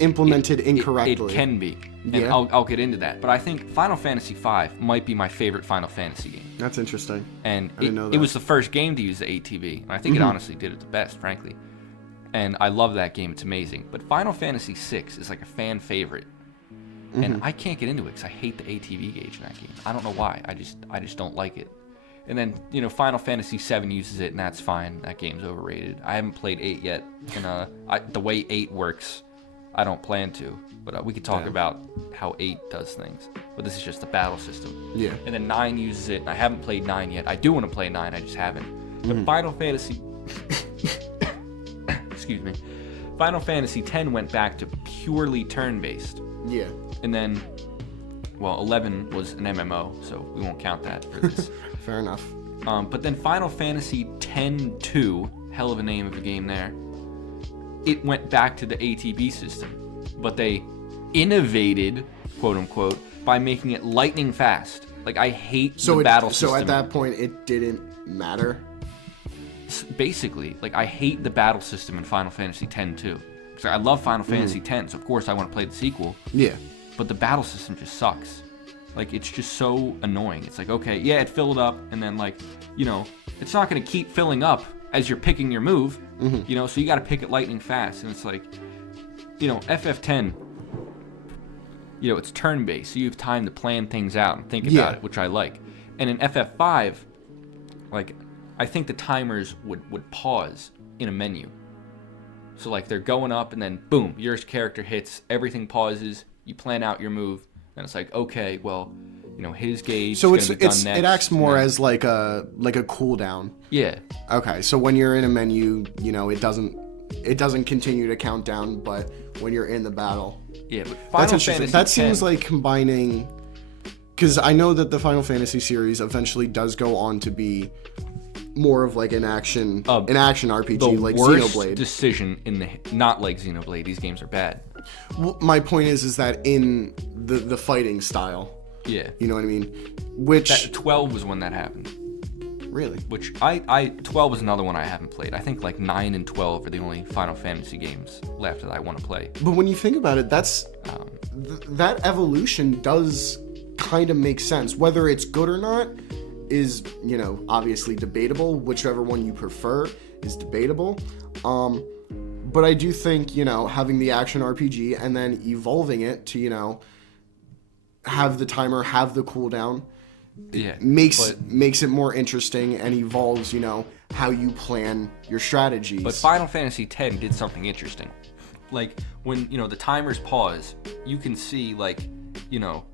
implemented incorrectly. It can be. And I'll get into that. But I think Final Fantasy V might be my favorite Final Fantasy game. That's interesting. And it was the first game to use the ATV. And I think it honestly did it the best, frankly. And I love that game. It's amazing. But Final Fantasy VI is like a fan favorite. And I can't get into it because I hate the ATV gauge in that game. I don't know why. I just don't like it. And then, Final Fantasy VII uses it, and that's fine. That game's overrated. I haven't played 8 yet. And the way 8 works, I don't plan to. But we could talk about how 8 does things. But this is just the battle system. Yeah. And then 9 uses it, and I haven't played 9 yet. I do want to play 9, I just haven't. But Final Fantasy... Excuse me. Final Fantasy X went back to purely turn-based. Yeah. And then, 11 was an MMO, so we won't count that for this. Fair enough. But then Final Fantasy X-2, hell of a name of a game there, it went back to the ATB system. But they innovated, quote-unquote, by making it lightning fast. Like, I hate the battle system. So at that point, it didn't matter? Basically, like, I hate the battle system in Final Fantasy X too. Because I love Final Fantasy X, so of course I want to play the sequel. Yeah. But the battle system just sucks. Like, it's just so annoying. It's like, okay, yeah, it filled up, and then, like, it's not going to keep filling up as you're picking your move, so you got to pick it lightning fast. And it's like, FF10, it's turn-based, so you have time to plan things out and think about it, which I like. And in FF5, like, I think the timers would pause in a menu. So, like, they're going up, and then, boom, your character hits, everything pauses, you plan out your move, and it's like, okay, well, his gauge is going to be done next. It acts more as like a cooldown. Yeah. Okay, so when you're in a menu, it doesn't continue to count down, but when you're in the battle. Yeah, but Final Fantasy That seems like combining, because I know that the Final Fantasy series eventually does go on to be more of like an action RPG, like Xenoblade. The worst decision not like Xenoblade. These games are bad. Well, my point is that in the fighting style. Yeah. You know what I mean? Which 12 was when that happened. Really? Which 12 is another one I haven't played. I think like 9 and 12 are the only Final Fantasy games left that I want to play. But when you think about it, that's that evolution does kind of make sense. Whether it's good or not is, obviously debatable. Whichever one you prefer is debatable. But I do think, having the action RPG and then evolving it to, have the timer, have the cooldown, makes it more interesting and evolves, how you plan your strategies. But Final Fantasy X did something interesting. Like, when, the timers pause, you can see, like,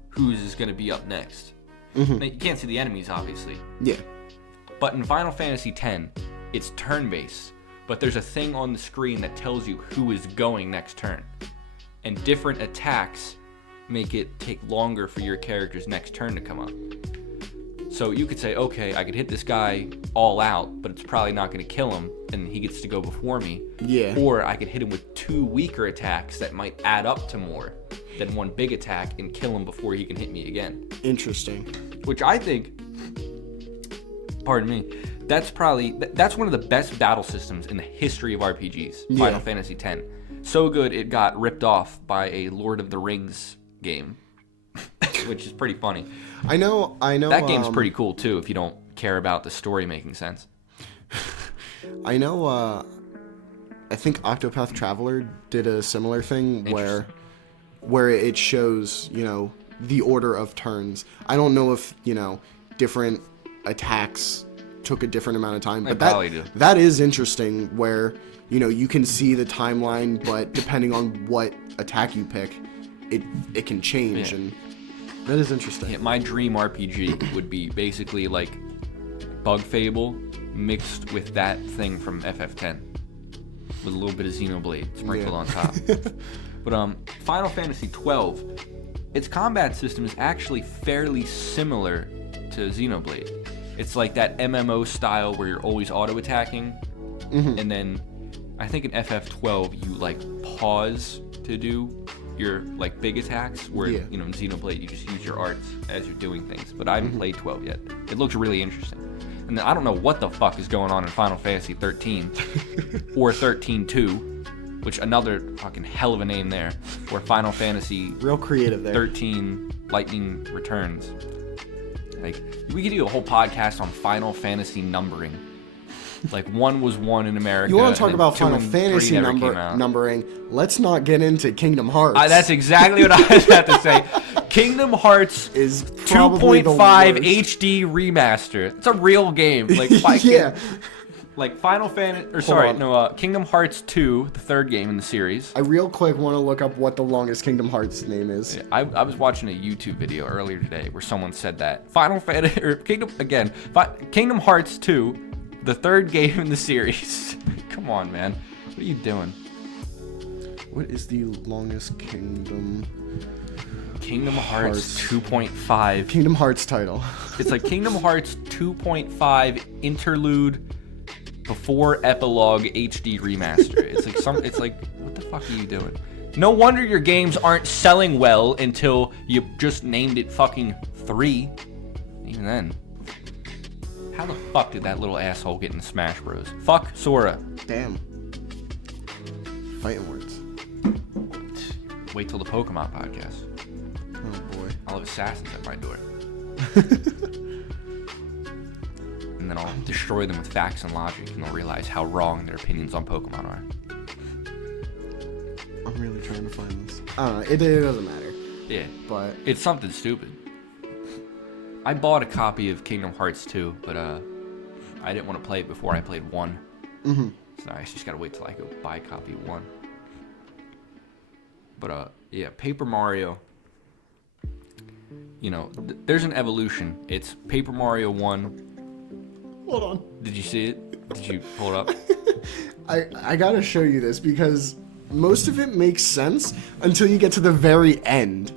whose is going to be up next. Now, you can't see the enemies, obviously. Yeah. But in Final Fantasy X, it's turn-based. But there's a thing on the screen that tells you who is going next turn. And different attacks make it take longer for your character's next turn to come up. So you could say, okay, I could hit this guy all out, but it's probably not going to kill him, and he gets to go before me. Yeah. Or I could hit him with 2 weaker attacks that might add up to more than one big attack and kill him before he can hit me again. Interesting. Which I think, pardon me, that's one of the best battle systems in the history of RPGs. Final Fantasy X. So good it got ripped off by a Lord of the Rings game, which is pretty funny. I know. That game's pretty cool too if you don't care about the story making sense. I know. I think Octopath Traveler did a similar thing where it shows the order of turns. I don't know if different attacks took a different amount of time, but that is interesting where you can see the timeline, but depending on what attack you pick, it can change, and that is interesting. Yeah, my dream RPG would be basically like Bug Fable mixed with that thing from FF10 with a little bit of Xenoblade sprinkled on top. But Final Fantasy XII, its combat system is actually fairly similar to Xenoblade. It's like that MMO style where you're always auto-attacking, and then I think in FF12 you like pause to do your like big attacks, where Yeah. in Xenoblade you just use your arts as you're doing things. But I haven't played 12 yet. It looks really interesting. And then I don't know what the fuck is going on in Final Fantasy 13 or 13-2, which another fucking hell of a name there. Or Final Fantasy Real creative there. 13 Lightning Returns. Like, we could do a whole podcast on Final Fantasy numbering. Like, 1 was 1 in America. You want to talk about 2 Final and 3 Fantasy never came out. numbering? Let's not get into Kingdom Hearts. That's exactly what I was about to say. Kingdom Hearts is probably 2.5 the worst. HD remaster. It's a real game. Like, Yeah. Like Final Fantasy, Kingdom Hearts 2, the third game in the series. I real quick want to look up what the longest Kingdom Hearts name is. Yeah, I was watching a YouTube video earlier today where someone said that Final Fantasy or Kingdom Hearts 2, the third game in the series. Come on, man, what are you doing? What is the longest Kingdom Hearts 2.5. Kingdom Hearts title. It's like Kingdom Hearts 2.5 interlude before epilogue HD remaster. It's like what the fuck are you doing? No wonder your games aren't selling well until you just named it fucking 3. Even then. How the fuck did that little asshole get in Smash Bros? Fuck Sora. Damn. Fighting words. Wait till the Pokemon podcast. Oh boy. I'll have assassins at my door. And then I'll destroy them with facts and logic, and they'll realize how wrong their opinions on Pokemon are. I'm really trying to find this. I don't know. It doesn't matter. Yeah. But It's something stupid. I bought a copy of Kingdom Hearts 2, but I didn't want to play it before I played 1. Mm-hmm. So I just gotta wait till I go buy a copy of 1. But yeah, Paper Mario. There's an evolution. It's Paper Mario 1. Hold on. Did you see it? Did you pull it up? I gotta show you this because most of it makes sense until you get to the very end.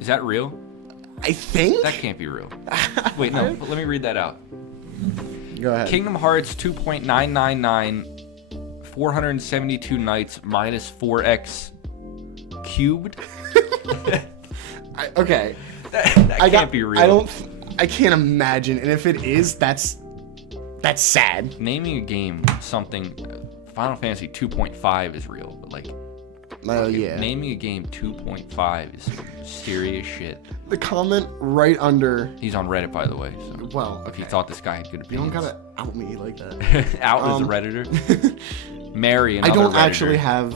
Is that real? I think? That can't be real. Wait, no. Let me read that out. Go ahead. Kingdom Hearts 2.999, 472 nights minus 4x cubed. Okay. That can't be real. I can't imagine. And if it is, that's sad. Naming a game something, Final Fantasy 2.5 is real, but like, Yeah. naming a game 2.5 is some serious shit. The comment right under. He's on Reddit, by the way. So Well, if okay. he thought this guy had good You don't opinions. gotta out me like that. Out as a Redditor. Mary, I another don't Redditor. actually have.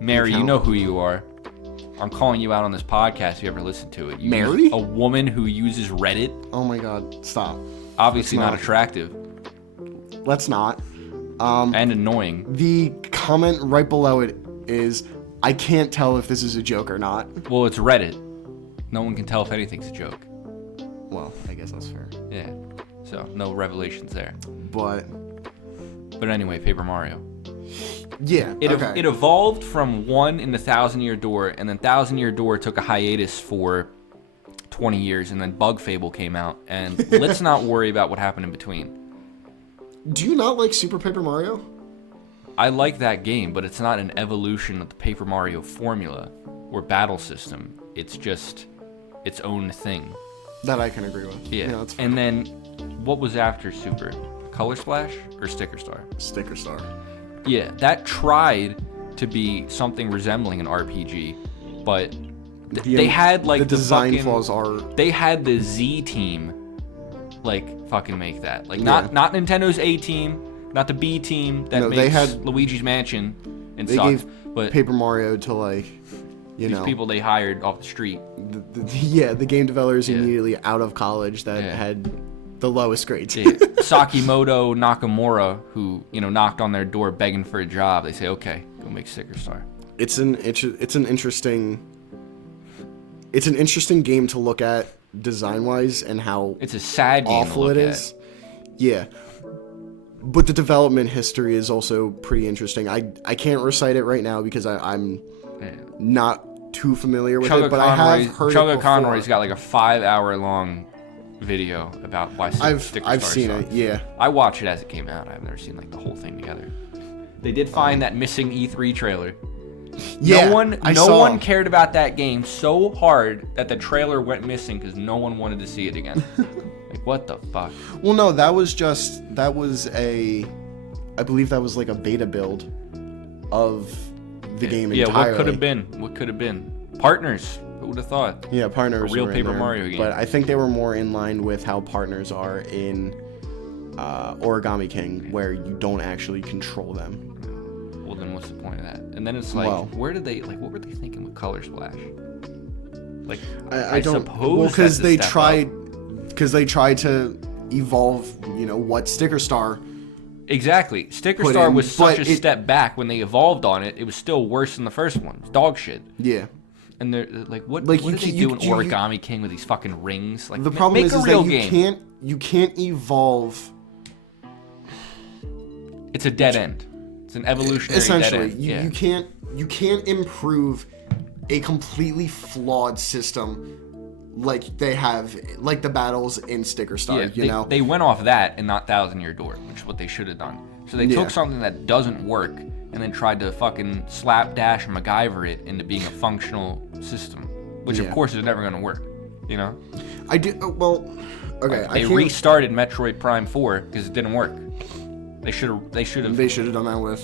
Mary, an you know account. who you are. I'm calling you out on this podcast if you ever listen to it. Mary? A woman who uses Reddit. Oh my god, stop. Obviously Let's not not. attractive. Let's not. And annoying. The comment right below it is, I can't tell if this is a joke or not. Well, it's Reddit. No one can tell if anything's a joke. Well, I guess that's fair. Yeah. So, no revelations there. But But anyway, Paper Mario. yeah, It okay. it evolved from 1 in the Thousand Year Door, and then Thousand Year Door took a hiatus for 20 years, and then Bug Fable came out. And let's not worry about what happened in between. Do you not like Super Paper Mario? I like that game, but it's not an evolution of the Paper Mario formula or battle system. It's just its own thing. That I can agree with. Yeah. That's fair. And then, what was after Super? Color Splash or Sticker Star? Sticker Star. Yeah, that tried to be something resembling an RPG, but they had like the design fucking, flaws are. They had the Z team, like fucking make that. Like Yeah. not Nintendo's A team, not the B team that No, makes they had- Luigi's Mansion and They sucked. gave But Paper Mario to like, you these know, people they hired off the street. the game developers Yeah. immediately out of college that Yeah. had the lowest grades. Yeah. Sakimoto Nakamura, who knocked on their door begging for a job. They say, okay, go make Sticker Star. It's an interesting game to look at design wise and how It's a sad game awful to it look is. Yeah. But the development history is also pretty interesting. I can't recite it right now because I'm at. Yeah. not too familiar with Chugga it, but I have heard it Chugga before. Conroy's got like a 5-hour long video about why Sticker I've Star seen sucks. it, yeah. I watched it as it came out. I've never seen like the whole thing together. They did find that missing E3 trailer. Yeah, no one cared about that game so hard that the trailer went missing because no one wanted to see it again. Like, what the fuck? Well, no, I believe that was like a beta build of the game entirely. Yeah, what could have been? Partners. Who would have thought? Yeah, Partners. A real Paper Mario game. But I think they were more in line with how Partners are in Origami King, where you don't actually control them. Well, then what's the point of that? And then it's like, what were they thinking with Color Splash? Like, I don't suppose. Well, because they tried to evolve, what Sticker Star. Exactly. Sticker Star was such a step back when they evolved on it. It was still worse than the first one. It's dog shit. Yeah. And they're like, what did they do in Origami King with these fucking rings? Like, the problem is that you can't evolve. It's a dead end. It's an evolutionary dead end. Essentially, you can't improve a completely flawed system like they have, like the battles in Sticker Star. They went off that and not Thousand Year Door, which is what they should have done. So they took something that doesn't work and then tried to fucking slapdash and MacGyver it into being a functional system, which of course is never going to work. I do. Well, okay. They restarted Metroid Prime 4 because it didn't work. They should have done that with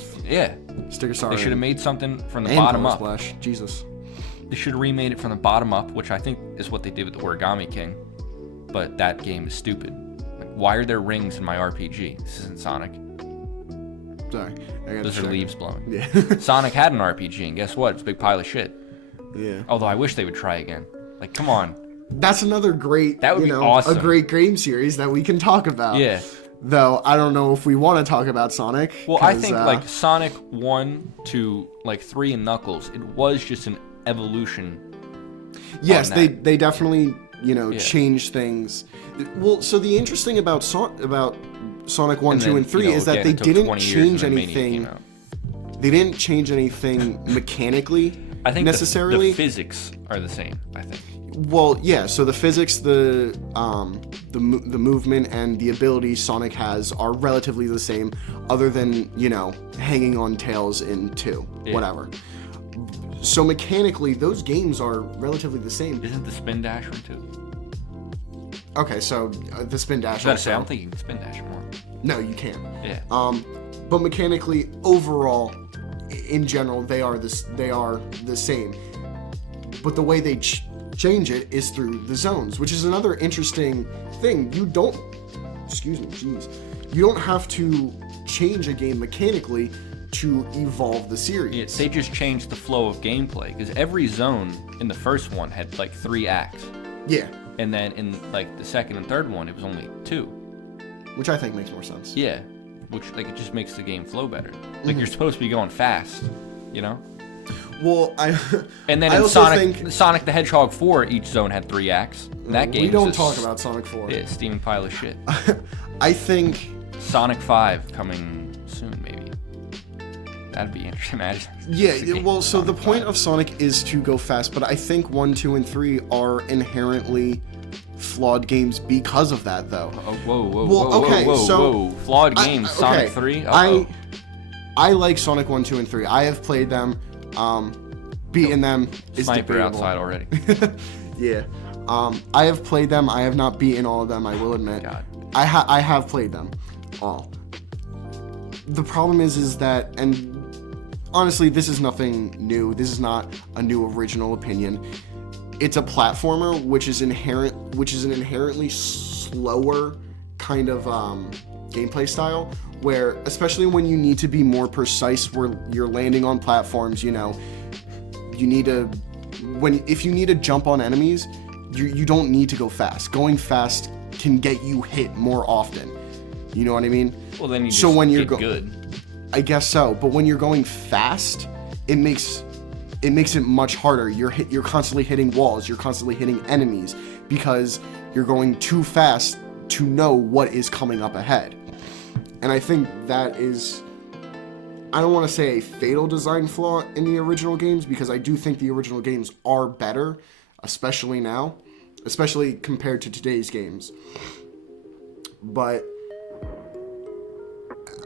Sticker Star. They should have made something from the bottom up. Splash. Jesus. They should have remade it from the bottom up, which I think is what they did with the Origami King. But that game is stupid. Like, why are there rings in my RPG? This isn't Sonic. Sorry. Those are leaves blowing. Yeah. Sonic had an RPG, and guess what? It's a big pile of shit. Yeah. Although I wish they would try again. Like, come on. That's another great, that would be awesome. A great game series that we can talk about. Yeah. Though I don't know if we want to talk about Sonic. Well, I think like Sonic 1 to like 3 and Knuckles, it was just an evolution. Yes, they definitely changed things. Well, so the interesting about Sonic 1, 2, and 3 is that they didn't change anything. They didn't change anything mechanically. I think necessarily the physics are the same. I think. Well, yeah. So the physics, the movement, and the abilities Sonic has are relatively the same, other than hanging on tails in 2, whatever. So mechanically, those games are relatively the same. Isn't the spin dash one too? Okay, so the spin dash. I don't think you can spin dash more. No, you can't. Yeah. But mechanically, overall, in general, they are the same. But the way they change it is through the zones, which is another interesting thing. You don't have to change a game mechanically to evolve the series. Yeah, they just changed the flow of gameplay, because every zone in the first one had like 3 acts. Yeah. And then in like the second and third one, it was only 2. Which I think makes more sense. Yeah. Which it just makes the game flow better. Like you're supposed to be going fast, Well, and then in Sonic the Hedgehog 4, each zone had 3 acts. That game. We don't talk about Sonic 4. Yeah, steaming pile of shit. I think Sonic 5 coming soon, maybe. That'd be interesting. Yeah, well, so the point of Sonic is to go fast, but I think 1, 2, and 3 are inherently flawed games because of that, though. Oh, whoa. Flawed games, Sonic 3? I like Sonic 1, 2, and 3. I have played them. Beating them is Sniper debatable. outside already. Yeah. I have played them. I have not beaten all of them, I will admit. God. I have played them all. The problem is that, and honestly, this is nothing new. This is not a new original opinion. It's a platformer, which is an inherently slower kind of gameplay style, where especially when you need to be more precise, where you're landing on platforms, you need to if you need to jump on enemies, you don't need to go fast. Going fast can get you hit more often. You know what I mean? Well, then you just get good. I guess so, but when you're going fast, it makes it much harder. You're constantly hitting walls. You're constantly hitting enemies because you're going too fast to know what is coming up ahead. And I think that is, I don't want to say a fatal design flaw in the original games, because I do think the original games are better, especially now, especially compared to today's games. But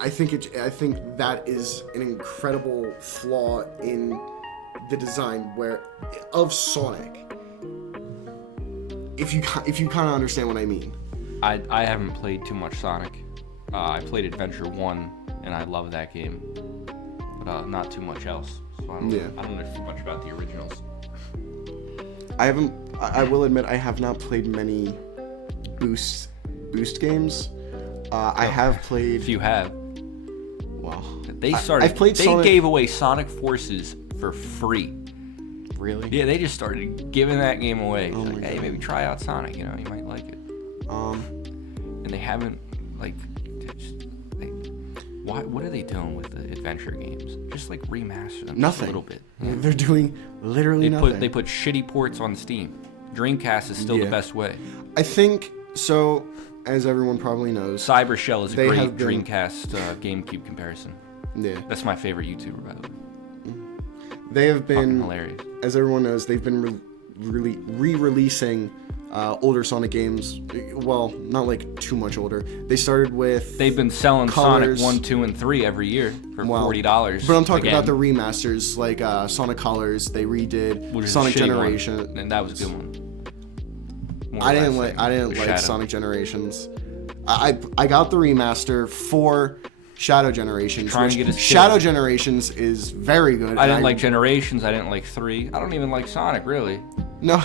I think that is an incredible flaw in the design of Sonic. If you kind of understand what I mean. I haven't played too much Sonic. I played Adventure 1, and I love that game. But not too much else. So I don't know too much about the originals. I will admit, I have not played many boost games. I have played... If you have. Well... They gave away Sonic Forces for free. Really? Yeah, they just started giving that game away. Hey, maybe try out Sonic, you might like it. And they haven't, what are they doing with the adventure games? Just remaster them nothing. Just a little bit. Yeah. They're doing literally nothing. They put shitty ports on Steam. Dreamcast is still the best way. I think so. As everyone probably knows, Cyber Shell is a great Dreamcast GameCube comparison. Yeah, that's my favorite YouTuber, by the way. They have been hilarious. As everyone knows, they've been re-releasing older Sonic games. Well, not too much older. They started with... They've been selling Colors. Sonic 1, 2, and 3 every year for $40. But I'm talking about the remasters, Sonic Colors. They redid Sonic Generations, and that was a good one. I didn't like Sonic Generations. I got the remaster for Shadow Generations. Shadow Generations is very good. I didn't like Generations. I didn't like 3. I don't even like Sonic, really. No.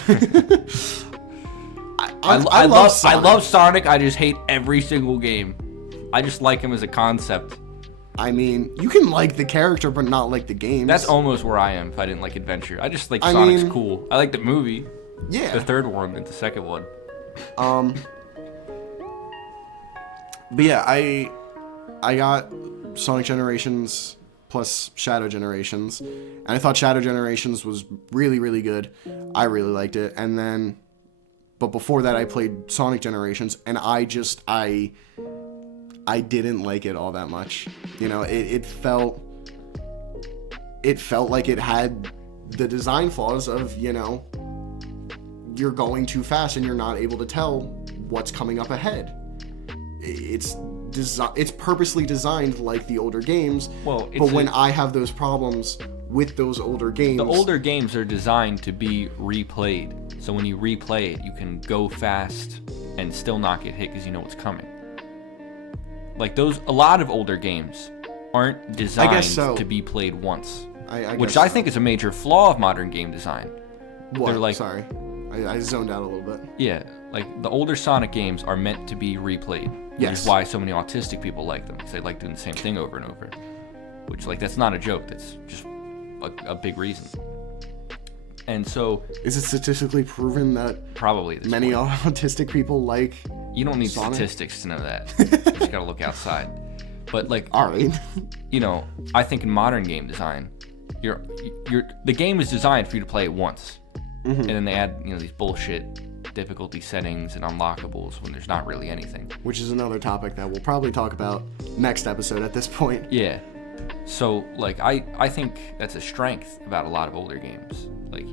I love Sonic. I love Sonic. I just hate every single game. I just like him as a concept. I mean, you can like the character, but not like the games. That's almost where I am if I didn't like Adventure. I just Sonic's cool. I like the movie. Yeah. The third one and the second one. But yeah, I got Sonic Generations plus Shadow Generations, and I thought Shadow Generations was really, really good. I really liked it. And then, but before that, I played Sonic Generations, and I didn't like it all that much. It felt like it had the design flaws of, you're going too fast and you're not able to tell what's coming up ahead. It's purposely designed like the older games. But when I have those problems with those older games, the older games are designed to be replayed. So when you replay it, you can go fast and still not get hit because you know what's coming. A lot of older games aren't designed to be played once, which I think is a major flaw of modern game design. What? Sorry. I zoned out a little bit. Yeah, the older Sonic games are meant to be replayed. Yes. Which is why so many autistic people like them, because they like doing the same thing over and over. Which, that's not a joke. That's just a big reason. And so... Is it statistically proven that probably many autistic people like You don't need Sonic? Statistics to know that. You just gotta look outside. But, all right. I think in modern game design, the game is designed for you to play it once. Mm-hmm. And then they add, these bullshit difficulty settings and unlockables when there's not really anything. Which is another topic that we'll probably talk about next episode at this point. Yeah. So, I think that's a strength about a lot of older games.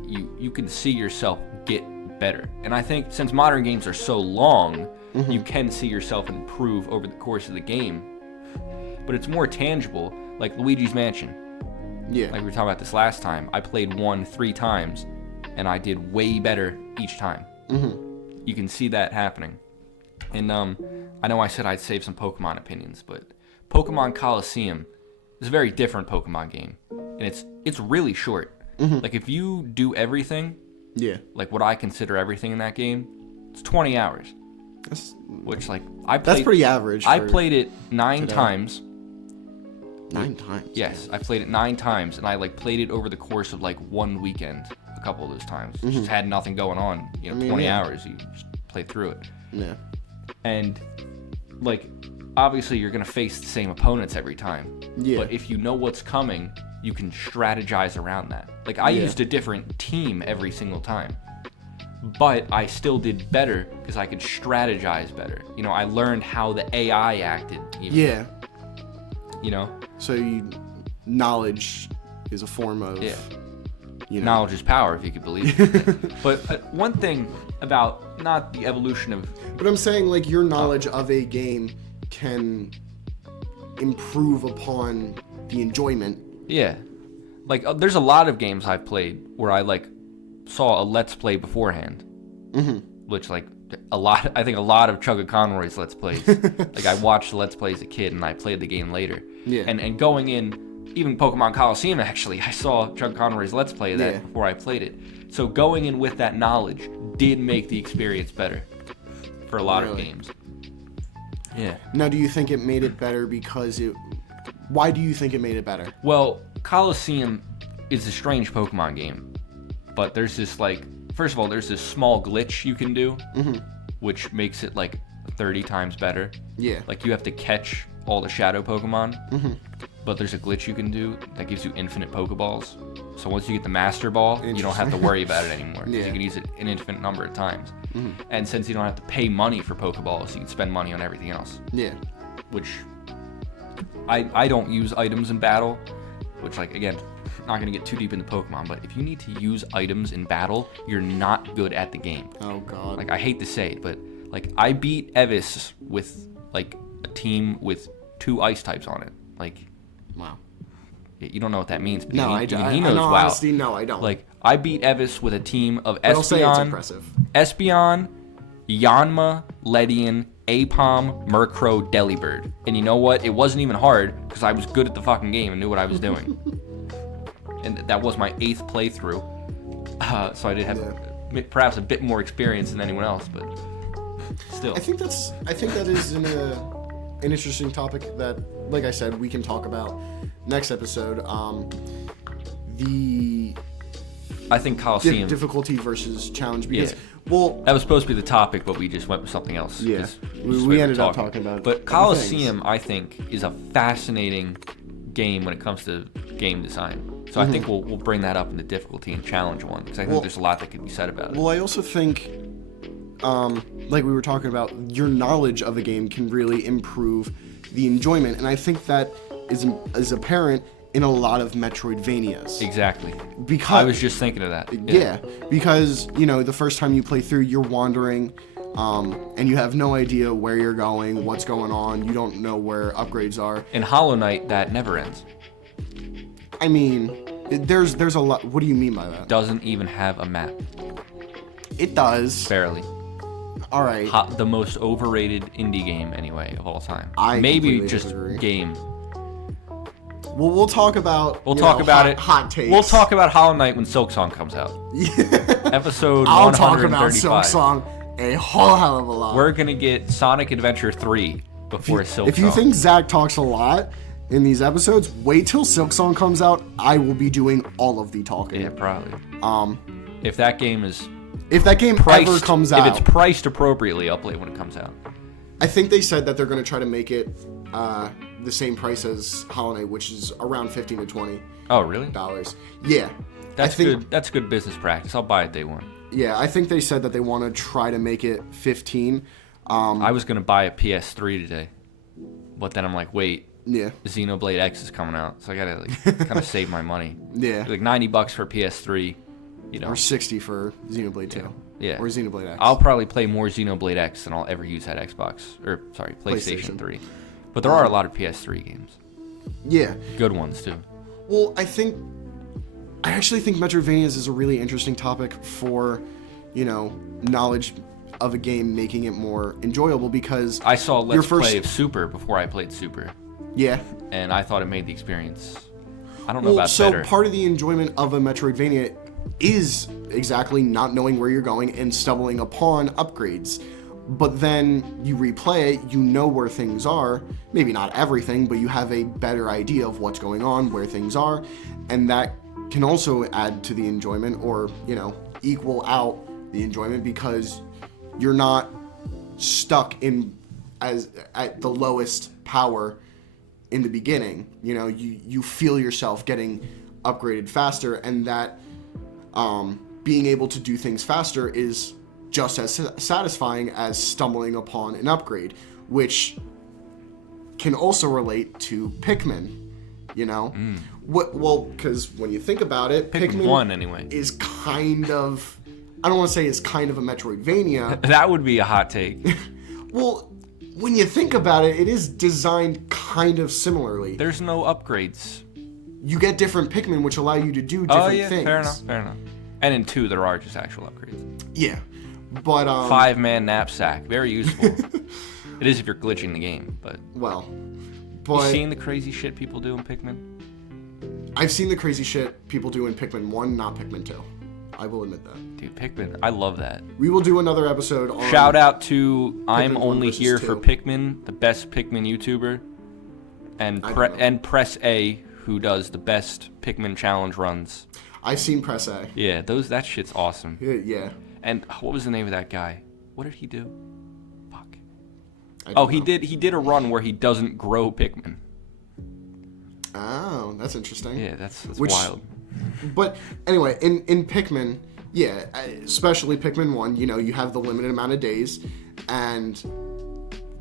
You can see yourself get better. And I think since modern games are so long, mm-hmm. you can see yourself improve over the course of the game. But it's more tangible, like Luigi's Mansion. Yeah. Like we were talking about this last time. I played 3 times. And I did way better each time. Mm-hmm. You can see that happening. And I know I said I'd save some Pokemon opinions, but Pokemon Coliseum is a very different Pokemon game. And it's really short. Mm-hmm. If you do everything, what I consider everything in that game, it's 20 hours. That's pretty average. I played it 9 times. 9 times? Yes, I played it 9 times, and I played it over the course of 1 weekend. Couple of those times. Mm-hmm. Just had nothing going on. 20 hours. You just played through it. Yeah. And obviously you're gonna face the same opponents every time. Yeah. But if you know what's coming, you can strategize around that. I used a different team every single time. But I still did better because I could strategize better. I learned how the AI acted. Yeah. So knowledge is a form of... Yeah. Knowledge is power, if you could believe it. But one thing about not the evolution of... But I'm saying, your knowledge of a game can improve upon the enjoyment. Yeah. like, there's a lot of games I've played where I, like, saw a Let's Play beforehand. Mm-hmm. Which, like, I think a lot of Chugga Conroy's Let's Plays. Like, I watched the Let's Play as a kid, and I played the game later. Yeah. And going in, even Pokemon Coliseum, actually, I saw Chugga Conroy's Let's Play of that before I played it. So going in with that knowledge did make the experience better for a lot of games. Yeah. Now, do you think it made it better because it... Why do you think it made it better? Well, Coliseum is a strange Pokemon game. But there's this, like... First of all, there's this small glitch you can do, which makes it, like, 30 times better. Yeah. Like, you have to catch all the shadow Pokemon, but there's a glitch you can do that gives you infinite Pokeballs. So once you get the Master Ball, you don't have to worry about it anymore. You can use it an infinite number of times. And since you don't have to pay money for Pokeballs, you can spend money on everything else. Yeah. Which, I don't use items in battle, which, like, again... Not going to get too deep into Pokemon, but if you need to use items in battle, you're not good at the game. Oh, God. Like, I hate to say it, but, like, I beat Evis with, like, a team with 2 ice types on it. Like... Wow. You don't know what that means, but no, he knows no, WoW. Honestly, no, I don't. Like, I beat Evis with a team of Espeon, Yanma, Ledian, Apom, Murkrow, Delibird. And you know what? It wasn't even hard, because I was good at the fucking game and knew what I was doing. And that was my 8th playthrough, so I did have perhaps a bit more experience than anyone else, but still. I think that is an interesting topic that, like I said, we can talk about next episode. I think Coliseum difficulty versus challenge, because well, that was supposed to be the topic, but we just went with something else. Yeah, we ended up talking about. But Coliseum, I think, is a fascinating game when it comes to game design. So I think we'll bring that up in the difficulty and challenge one, because I think there's a lot that could be said about it. Well, I also think, like we were talking about, your knowledge of a game can really improve the enjoyment, and I think that is apparent in a lot of Metroidvanias. Exactly. Because I was just thinking of that. Yeah, because, you know, the first time you play through, you're wandering, and you have no idea where you're going, what's going on, you don't know where upgrades are. In Hollow Knight, that never ends. I mean, there's a lot. What do you mean by that? Doesn't even have a map. It does. Barely. All right. The most overrated indie game, anyway, of all time. I Maybe just disagree. Game. Well, we'll talk about. Hot takes. We'll talk about Hollow Knight when Silksong comes out. Episode 135. I'll talk about Silksong a whole hell of a lot. We're gonna get Sonic Adventure 3 before Silksong. If you think Zach talks a lot in these episodes, wait till Silksong comes out. I will be doing all of the talking. Yeah, probably. If that game ever comes out, if it's priced appropriately, I'll play it when it comes out. I think they said that they're going to try to make it the same price as Hollow Knight, which is around $15 to $20. Oh, really? Yeah. That's good. That's good business practice. I'll buy it day one. Yeah, I think they said that they want to try to make it 15. I was going to buy a PS3 today, but then I'm like, wait. Yeah. Xenoblade X is coming out, so I gotta like kind of save my money. Yeah. Like $90 for PS3, you know. Or $60 for Xenoblade 2. Yeah. Or Xenoblade X. I'll probably play more Xenoblade X than I'll ever use that PlayStation 3. But there are a lot of PS3 games. Yeah. Good ones too. Well, I actually think Metroidvanias is a really interesting topic for, you know, knowledge of a game, making it more enjoyable, because I saw Let's Play of Super before I played Super. Yeah. And I thought it made the experience. I don't know about better. So part of the enjoyment of a Metroidvania is exactly not knowing where you're going and stumbling upon upgrades. But then you replay it, you know where things are. Maybe not everything, but you have a better idea of what's going on, where things are. And that can also add to the enjoyment, or, you know, equal out the enjoyment, because you're not stuck at the lowest power in the beginning. You know, you feel yourself getting upgraded faster, and that being able to do things faster is just as satisfying as stumbling upon an upgrade, which can also relate to Pikmin, you know? Well, because when you think about it, Pikmin 1 anyway is kind of, I don't want to say it's kind of a Metroidvania. That would be a hot take. Well, when you think about it, it is designed kind of similarly. There's no upgrades. you get different Pikmin, which allow you to do different things. Fair enough. And in 2, there are just actual upgrades. Yeah, but 5-man knapsack, very useful. It is if you're glitching the game, but you seen the crazy shit people do in Pikmin? I've seen the crazy shit people do in Pikmin 1, not Pikmin 2. I will admit that. Dude, Pikmin, I love that. We will do another episode on... Shout out to Pikmin I'm Only Here 2. for Pikmin, the best Pikmin YouTuber, and Press A, who does the best Pikmin challenge runs. I've seen Press A. Yeah, that shit's awesome. Yeah. And what was the name of that guy? What did he do? Fuck. He did a run where he doesn't grow Pikmin. Oh, that's interesting. Yeah, that's wild. But anyway, in Pikmin, yeah, especially Pikmin 1, you have the limited amount of days, and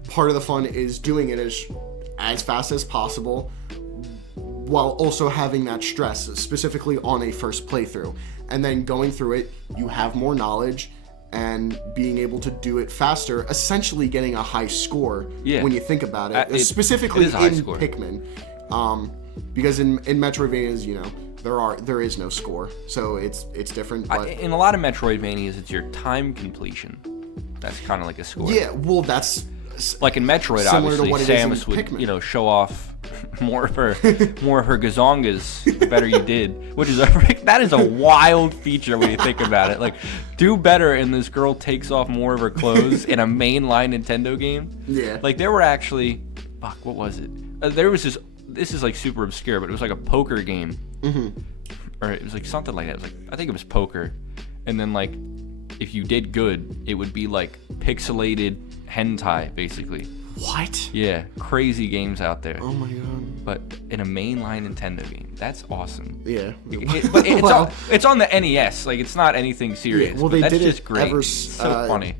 part of the fun is doing it as fast as possible, while also having that stress, specifically on a first playthrough. And then going through it, you have more knowledge, and being able to do it faster, essentially getting a high score when you think about it. Specifically in Pikmin. Because in Metroidvanias, there is no score, so it's different. But in a lot of Metroidvanias, it's your time completion. That's kind of like a score. Yeah, well, that's like in Metroid. Obviously, Samus would show off more of her gazongas the better you did, which is that is a wild feature when you think about it. Like, do better, and this girl takes off more of her clothes in a mainline Nintendo game. Yeah. Like, there were actually, what was it? There was this. This is like super obscure, but it was like a poker game, or it was like something like that. It was like, I think it was poker, and then like if you did good, it would be like pixelated hentai, basically. What? Yeah, crazy games out there. Oh my god! But in a mainline Nintendo game, that's awesome. Yeah, but it's on the NES. Like, it's not anything serious. Yeah, well, that's just great. So funny.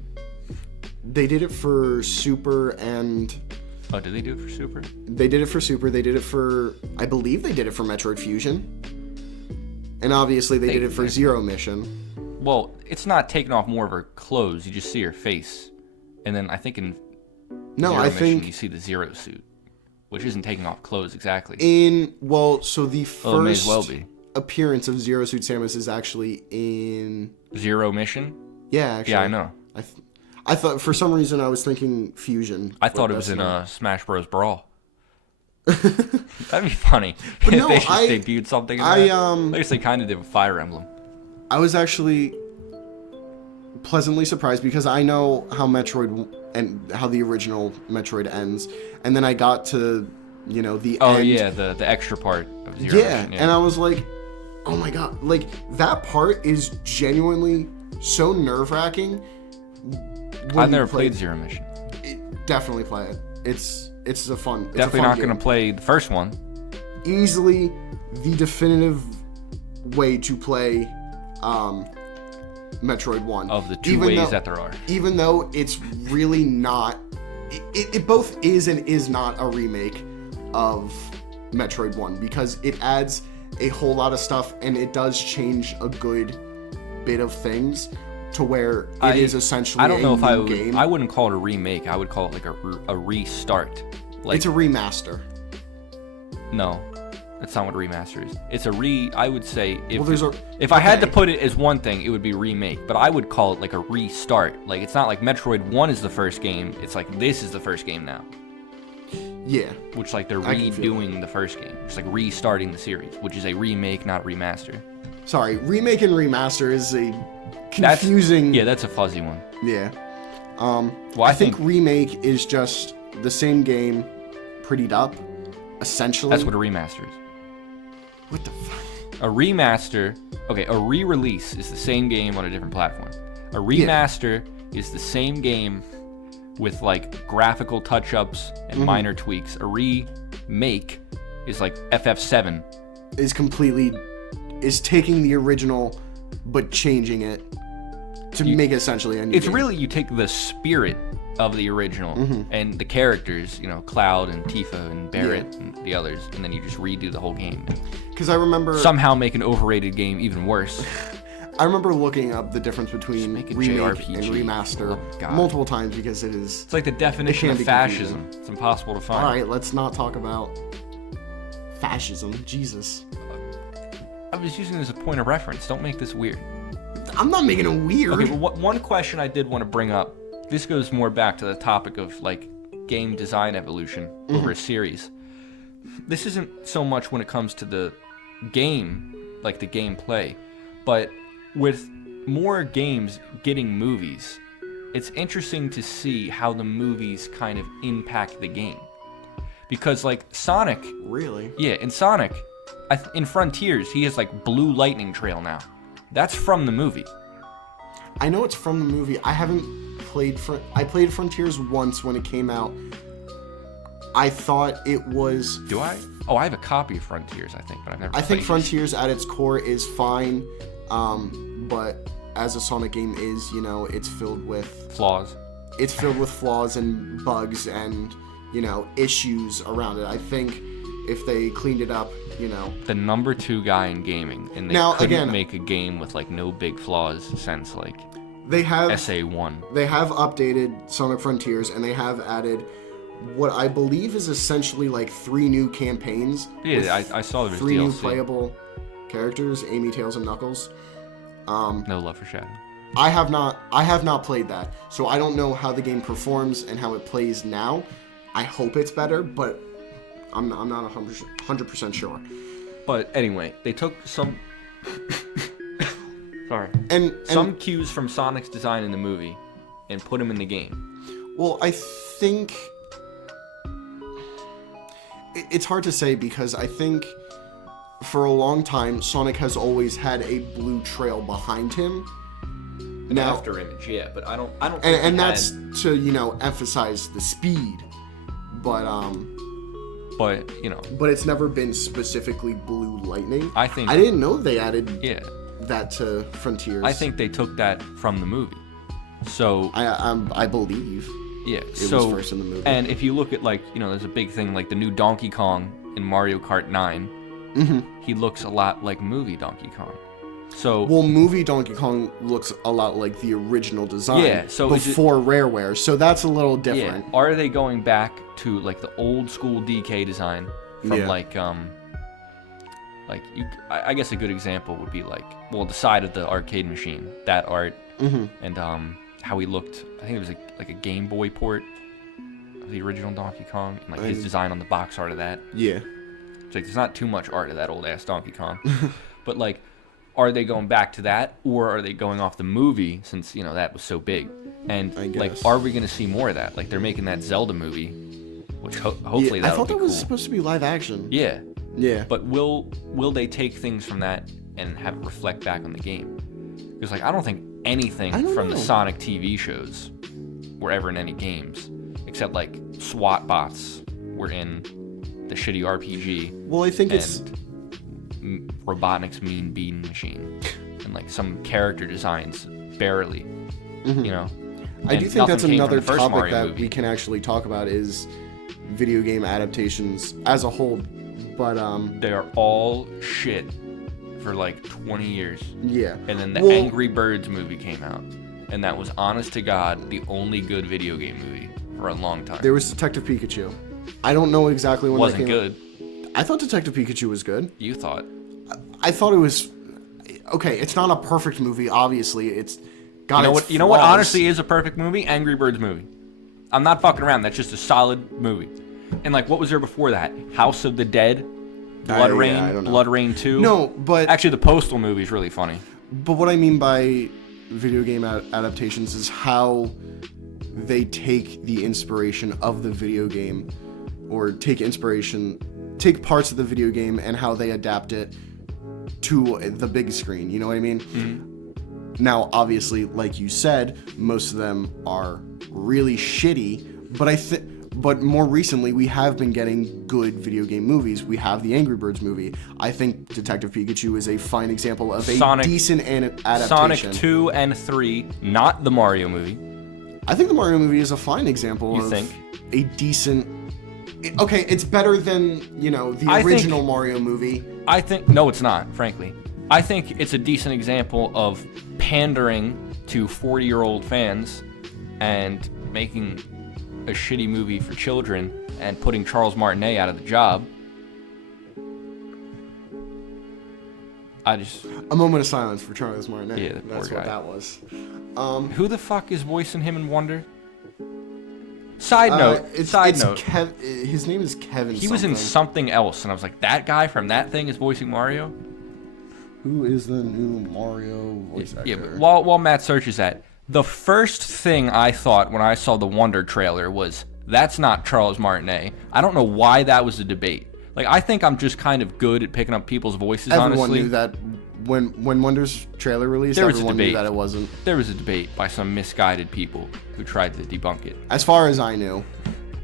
They did it for Super and. Oh, did they do it for Super? They did it for Super. They did it for... I believe they did it for Metroid Fusion. And obviously they did it for Zero Mission. Well, it's not taking off more of her clothes. You just see her face. And then I think in Zero Mission, you see the Zero suit, which isn't taking off clothes exactly. So the first may as well be. Appearance of Zero Suit Samus is actually in... Zero Mission? Yeah, actually. Yeah, I know. I thought, for some reason, I was thinking Fusion. I thought it was in Smash Bros. Brawl. That'd be funny. But if they just debuted something. I guess they kind of did with Fire Emblem. I was actually pleasantly surprised because I know how Metroid and how the original Metroid ends, and then I got to the end. Oh yeah, the extra part of Zero Mission, and I was like, oh my god, like that part is genuinely so nerve-wracking. I've never played Zero Mission. Definitely play it. It's a fun. It's definitely not going to play the first one. Easily the definitive way to play Metroid 1. Of the two ways that there are. Even though it's really not... It both is and is not a remake of Metroid 1, because it adds a whole lot of stuff and it does change a good bit of things to where it is essentially a new game. I wouldn't call it a remake. I would call it like a restart. Like, it's a remaster. No, that's not what a remaster is. It's I would say if I had to put it as one thing, it would be remake. But I would call it like a restart. Like, it's not like Metroid 1 is the first game. It's like this is the first game now. Yeah. Which, like, they're redoing the first game. It's like restarting the series, which is a remake, not remaster. Sorry, remake and remaster is a confusing... That's a fuzzy one. Yeah. I think remake is just the same game prettied up, essentially. That's what a remaster is. What the fuck? A remaster... Okay, a re-release is the same game on a different platform. A remaster is the same game with, like, graphical touch-ups and minor tweaks. A remake is like FF7. Is taking the original but changing it to make it essentially a new game. Really, you take the spirit of the original and the characters, Cloud and Tifa and Barret and the others, and then you just redo the whole game. Because I remember... Somehow make an overrated game even worse. I remember looking up the difference between remake JRPG. And remaster multiple times because it is... It's like the definition of fascism. It's impossible to find. Alright, let's not talk about fascism. Jesus. I was using it as a point of reference. Don't make this weird. I'm not making it weird. Okay, but one question I did want to bring up. This goes more back to the topic of like game design evolution over a series. This isn't so much when it comes to the game, like the gameplay, but with more games getting movies, it's interesting to see how the movies kind of impact the game. Because like Sonic, really? Yeah, in Sonic, in Frontiers, he has like blue lightning trail now. That's from the movie. I know it's from the movie. I haven't played I played Frontiers once when it came out. I thought it was. Do I? Oh, I have a copy of Frontiers, I think, but I've never. I think Frontiers at its core is fine, but as a Sonic game is, you know, it's filled with flaws. It's filled with flaws and bugs and, you know, issues around it. I think if they cleaned it up, you know. The number 2 guy in gaming, and they couldn't make a game with like no big flaws since like they have SA1. They have updated Sonic Frontiers, and they have added what I believe is essentially like 3 new campaigns. Yeah, I saw there's 3 DLC. new playable characters: Amy, Tails, and Knuckles. No love for Shadow. I have not played that, so I don't know how the game performs and how it plays now. I hope it's better, but I'm not 100% sure. But anyway, they took some and some cues from Sonic's design in the movie and put them in the game. Well, I think it's hard to say because I think for a long time Sonic has always had a blue trail behind him. Now, after image, yeah, but I don't. And that's to, you know, emphasize the speed, but you know. But it's never been specifically blue lightning. I didn't know they added that to Frontiers. I think they took that from the movie. So I believe. Yeah. It was first in the movie. And if you look at like, you know, there's a big thing like the new Donkey Kong in Mario Kart 9. Mm-hmm. He looks a lot like movie Donkey Kong. So movie Donkey Kong looks a lot like the original design. Yeah, so before Rareware, so that's a little different. Yeah. Are they going back to like the old school DK design from I guess a good example would be like, well, the side of the arcade machine, that art, and how he looked. I think it was like a Game Boy port of the original Donkey Kong, and like his design on the box art of that. Yeah, it's like there's not too much art of that old ass Donkey Kong, but like. Are they going back to that, or are they going off the movie since, you know, that was so big? And like, are we going to see more of that? Like, they're making that Zelda movie, which hopefully that. I thought that was supposed to be live action. Yeah. Yeah. But will they take things from that and have it reflect back on the game? Because like, I don't think anything from the Sonic TV shows were ever in any games, except like SWAT bots were in the shitty RPG. Well, I think it's. Robotnik's Mean Bean Machine, and like some character designs barely, you know. I do think that's another topic that we can actually talk about is video game adaptations as a whole, but they are all shit for like 20 years. Yeah. And then the Angry Birds movie came out, and that was honest to God the only good video game movie for a long time. There was Detective Pikachu. I don't know exactly when that came out. Wasn't good. I thought Detective Pikachu was good. You thought? I thought it was okay. It's not a perfect movie, obviously. It's got you know what honestly is a perfect movie? Angry Birds movie. I'm not fucking around. That's just a solid movie. And like, what was there before that? House of the Dead, Blood Rain, Blood Rain 2. No, but actually, the Postal movie is really funny. But what I mean by video game adaptations is how they take the inspiration of the video game, or take parts of the video game and how they adapt it to the big screen. You know what I mean? Mm-hmm. Now, obviously, like you said, most of them are really shitty, but more recently, we have been getting good video game movies. We have the Angry Birds movie. I think Detective Pikachu is a fine example of a decent adaptation. Sonic 2 and 3, not the Mario movie. I think the Mario movie is a fine example of a decent... Okay, it's better than, you know, the original Mario movie. I think... No, it's not, frankly. I think it's a decent example of pandering to 40-year-old fans and making a shitty movie for children and putting Charles Martinet out of the job. A moment of silence for Charles Martinet. Yeah, that's what that was. Who the fuck is voicing him in Wonder? Side note. His name is Kevin. He was in something else, and I was like, that guy from that thing is voicing Mario. Who is the new Mario voice actor? Yeah, but while Matt searches that, the first thing I thought when I saw the Wonder trailer was, that's not Charles Martinet. I don't know why that was a debate. Like, I think I'm just kind of good at picking up people's voices, honestly. Everyone knew that when Wonder's trailer released, everyone knew that it wasn't. There was a debate by some misguided people who tried to debunk it. As far as I knew,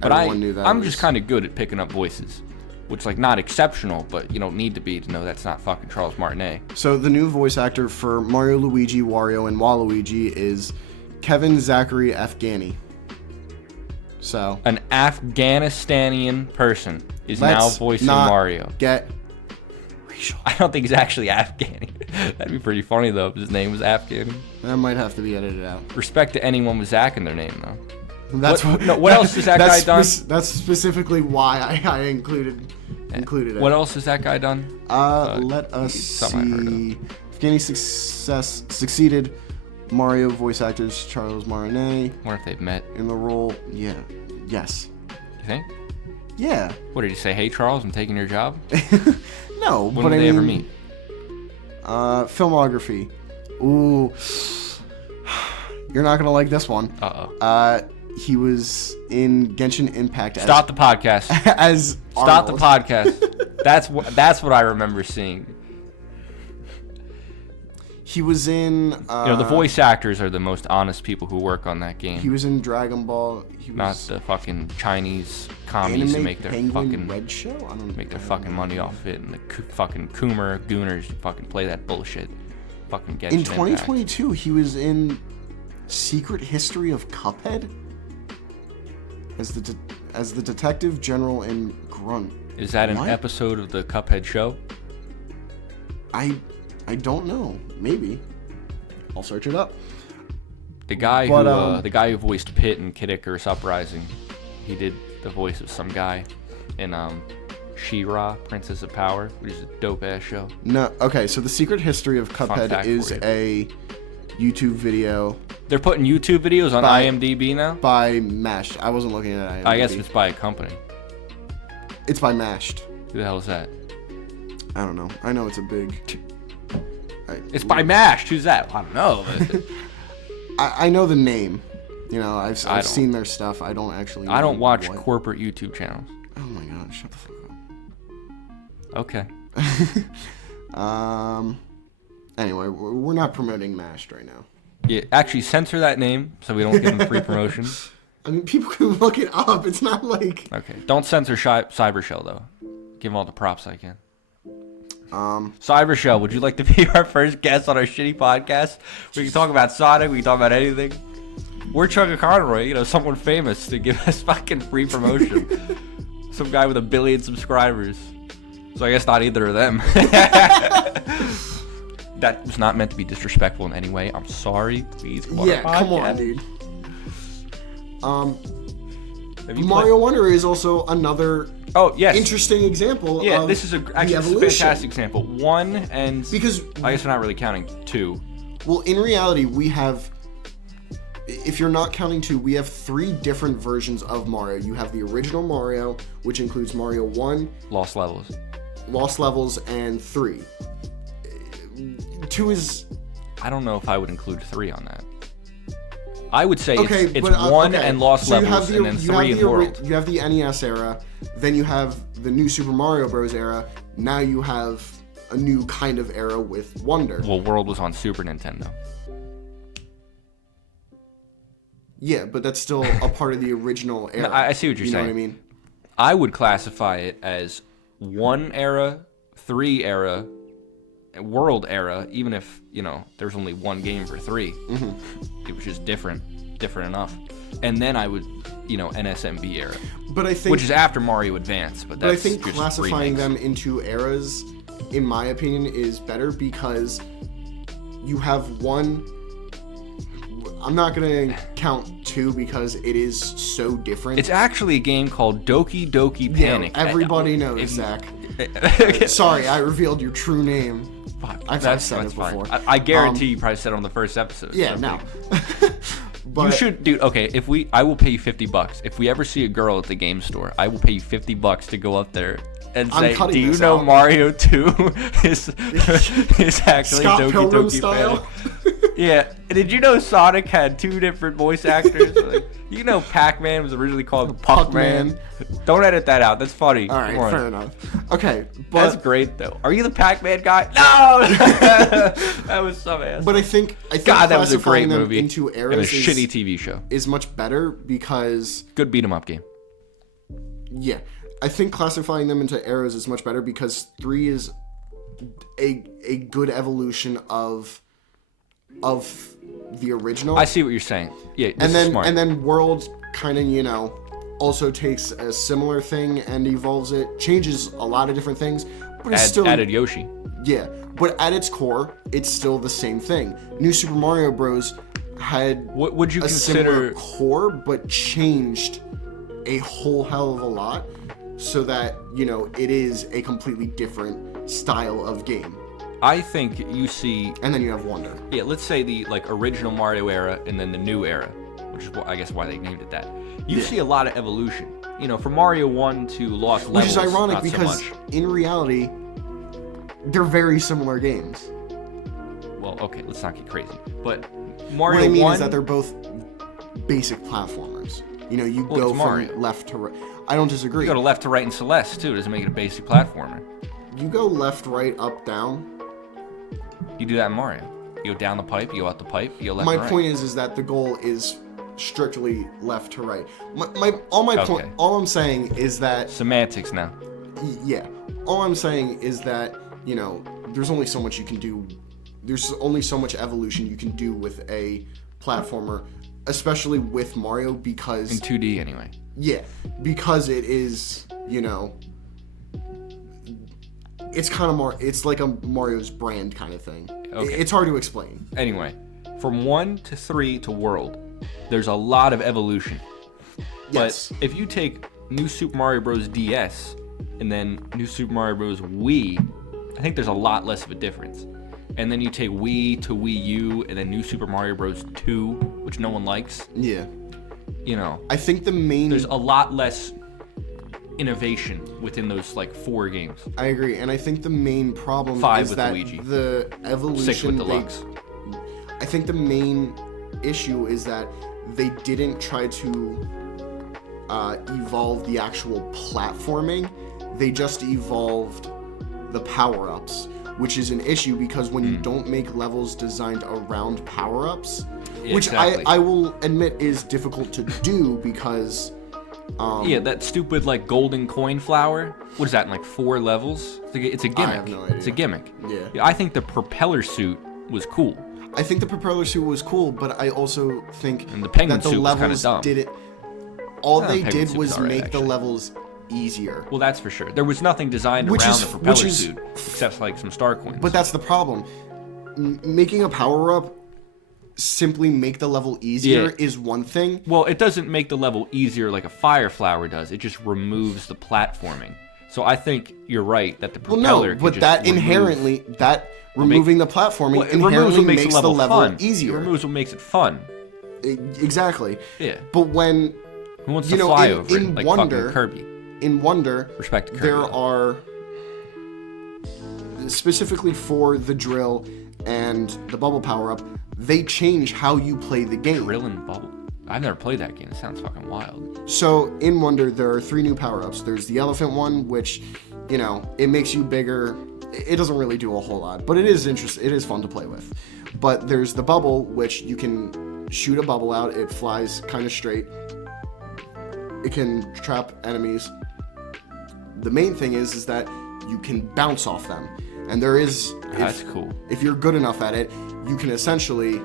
everyone knew that. I'm just kind of good at picking up voices. Which, like, not exceptional, but you don't need to be to know that's not fucking Charles Martinet. So the new voice actor for Mario, Luigi, Wario, and Waluigi is Kevin Zachary Afghani. So an Afghanistanian person is now voicing Mario. Get racial. I don't think he's actually Afghani. That'd be pretty funny though if his name was Afghani. That might have to be edited out. Respect to anyone with Zach in their name though. What else has that guy done? That's specifically why I included it. What else has that guy done? Let us see. Afghani succeeded Mario voice actors Charles Martinet. Wonder if they've met in the role. Yeah. Yes. You think? Yeah. What did he say? Hey Charles, I'm taking your job. No. When did they ever meet? Filmography. Ooh. You're not gonna like this one. He was in Genshin Impact. Stop the podcast. Stop the podcast. That's what I remember seeing. He was in. The voice actors are the most honest people who work on that game. He was in Dragon Ball. Not the fucking Chinese commies who make their fucking Red Show. I don't make their fucking money off it, and the fucking Coomer Gooners fucking play that bullshit. Fucking Genshin In 2022, Impact. He was in Secret History of Cuphead. As the detective general in Grunt. Is that an episode of the Cuphead show? I don't know. Maybe. I'll search it up. The guy who voiced Pit in Kid Icarus Uprising, he did the voice of some guy in She-Ra, Princess of Power, which is a dope ass show. No, okay. So the Secret History of Cuphead is a YouTube video. They're putting YouTube videos on IMDb now? By Mashed. I wasn't looking at IMDb. I guess it's by a company. It's by Mashed. Who the hell is that? I don't know. I know it's a big... It's by Mashed. Who's that? I don't know. I know the name. You know, I've seen their stuff. I don't actually know. I don't watch corporate YouTube channels. Oh my god, shut the fuck up. Okay. Anyway, we're not promoting Mashed right now. Yeah, actually, censor that name so we don't give them free promotion. I mean, people can look it up. It's not like... Okay, don't censor Cybershell, though. Give them all the props I can. Cybershell, would you like to be our first guest on our shitty podcast? We can talk about Sonic, we can talk about anything. We're Chugga Conroy, someone famous to give us fucking free promotion. Some guy with 1 billion subscribers. So I guess not either of them. That was not meant to be disrespectful in any way. I'm sorry. Please come on. Come on, dude. Mario Wonder is also another interesting example. Yeah, this is actually a fantastic example. 1 and because I guess we're not really counting 2. Well, in reality, we have. If you're not counting 2, we have 3 different versions of Mario. You have the original Mario, which includes Mario 1, Lost Levels, and 3. 2 is... I don't know if I would include 3 on that. I would say it's 1 and Lost Levels, and then 3 in World. You have the NES era, then you have the new Super Mario Bros. Era, now you have a new kind of era with Wonder. Well, World was on Super Nintendo. Yeah, but that's still a part of the original era. No, I see what you're saying. You know what I mean? I would classify it as 1 era, 3 era, World era, even if, there's only 1 game for 3. Mm-hmm. It was just different enough. And then I would, NSMB era. But I think... Which is after Mario Advance, but that's I think just classifying remakes. them into eras, in my opinion, is better because you have 1... I'm not going to count 2 because it is so different. It's actually a game called Doki Doki Panic. Yeah, everybody knows, Zach. Sorry, I revealed your true name. I've said it before. I guarantee you probably said it on the first episode. Yeah, no. But you should, dude. Okay, I will pay you $50. If we ever see a girl at the game store, I will pay you $50 to go up there and say, "Do you know Mario 2 is actually Scott Doki Pilgrim Doki style?" Yeah. Did you know Sonic had 2 different voice actors? You know Pac-Man was originally called Puck-Man. Don't edit that out. That's funny. All right, fair enough. Okay, but that's great though. Are you the Pac-Man guy? No. That was some ass. But I think God, that was a great them movie. Into eras and a shitty TV show is much better because good beat 'em up game. Yeah, I think classifying them into eras is much better because 3 is a good evolution of the original. I see what you're saying. Yeah, and then World kind of also takes a similar thing and evolves it, changes a lot of different things, but it's still added Yoshi. Yeah, but at its core, it's still the same thing. New Super Mario Bros. Had what would you consider similar core, but changed a whole hell of a lot, so that it is a completely different style of game. I think you see, and then you have Wonder. Yeah, let's say the original Mario era and then the new era, which is I guess why they named it that. You see a lot of evolution. From Mario 1 to Lost Levels. Which is ironic because in reality, they're very similar games. Well, okay, let's not get crazy. But Mario 1... What I mean is that they're both basic platformers. You go from left to right. I don't disagree. You go to left to right in Celeste, too. Doesn't make it a basic platformer. You go left, right, up, down. You do that in Mario. You go down the pipe, you go out the pipe, you go left to right. My point is that the goal is strictly left to right. All I'm saying is that... Semantics now. Yeah. All I'm saying is that, there's only so much you can do. There's only so much evolution you can do with a platformer, especially with Mario, because... In 2D, anyway. Yeah, because it is, it's kind of more... It's like a Mario's brand kind of thing. Okay. It's hard to explain. Anyway, from 1 to 3 to World, there's a lot of evolution. Yes. But if you take New Super Mario Bros. DS and then New Super Mario Bros. Wii, I think there's a lot less of a difference. And then you take Wii to Wii U and then New Super Mario Bros. 2, which no one likes. Yeah. I think there's a lot less innovation within those 4 games. I agree, and I think the main problem 5 is with that Luigi. The evolution 6 with Deluxe. I think the main issue is that they didn't try to evolve the actual platforming. They just evolved the power-ups, which is an issue because when you don't make levels designed around power-ups, which exactly. I will admit is difficult to do because... that stupid golden coin flower. What is that in 4 levels? It's a gimmick. I have no idea. It's a gimmick. Yeah. I think the propeller suit was cool. I think the propeller suit was cool, but I also think and the penguin that the suit levels was dumb. did it. All they did was make the levels easier. Well, that's for sure. There was nothing designed around the propeller suit except some star coins. But that's the problem. Making a power up simply make the level easier is one thing. Well, it doesn't make the level easier like a fire flower does. It just removes the platforming. So I think you're right that the propeller. But that inherently, removing the platforming inherently makes the level easier. It removes what makes it fun. Exactly. Yeah. But when who wants to fly over it like fucking Kirby? In Wonder, respect to Kirby, there are specifically for the drill and the bubble power up. They change how you play the game. Drill and bubble. I've never played that game. It sounds fucking wild. So in Wonder, there are 3 new power-ups. There's the elephant one, which, it makes you bigger. It doesn't really do a whole lot, but it is interesting. It is fun to play with. But there's the bubble, which you can shoot a bubble out. It flies kind of straight. It can trap enemies. The main thing is that you can bounce off them. And there is... That's cool. If you're good enough at it, you can essentially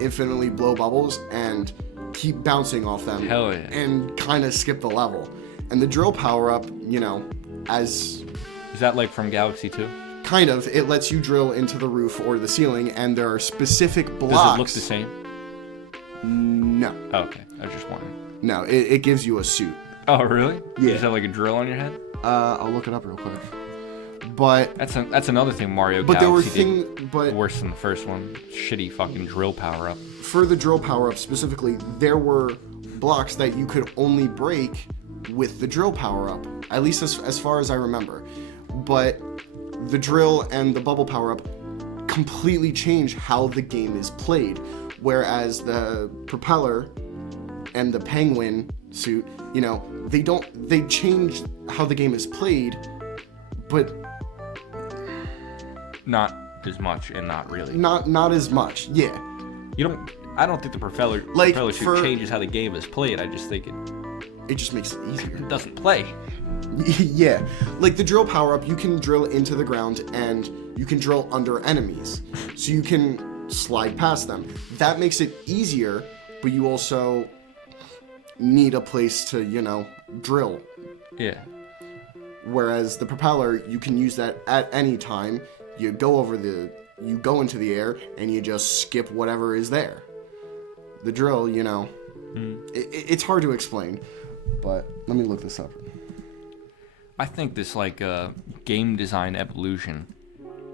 infinitely blow bubbles and keep bouncing off them. Hell yeah. And kind of skip the level. And the drill power-up, as... Is that from Galaxy 2? Kind of. It lets you drill into the roof or the ceiling, and there are specific blocks... Does it look the same? No. Oh, okay. I was just wondering. No, it gives you a suit. Oh, really? Yeah. You just have a drill on your head? I'll look it up real quick. But that's another thing Mario Galaxy did worse than the first one. Shitty fucking drill power-up. For the drill power-up specifically, there were blocks that you could only break with the drill power-up, at least as far as I remember. But the drill and the bubble power-up completely change how the game is played, whereas the propeller and the penguin suit, you know, they change how the game is played, but not as much and not really. Not as much, yeah. I don't think the propeller suit changes how the game is played. I just think it just makes it easier. It doesn't play. Yeah. Like the drill power-up, you can drill into the ground and you can drill under enemies. So you can slide past them. That makes it easier, but you also need a place to, you know, drill. Yeah. Whereas the propeller, you can use that at any time. You go into the air and you just skip whatever is there. The drill, you know, it's hard to explain, but let me look this up. I think this game design evolution,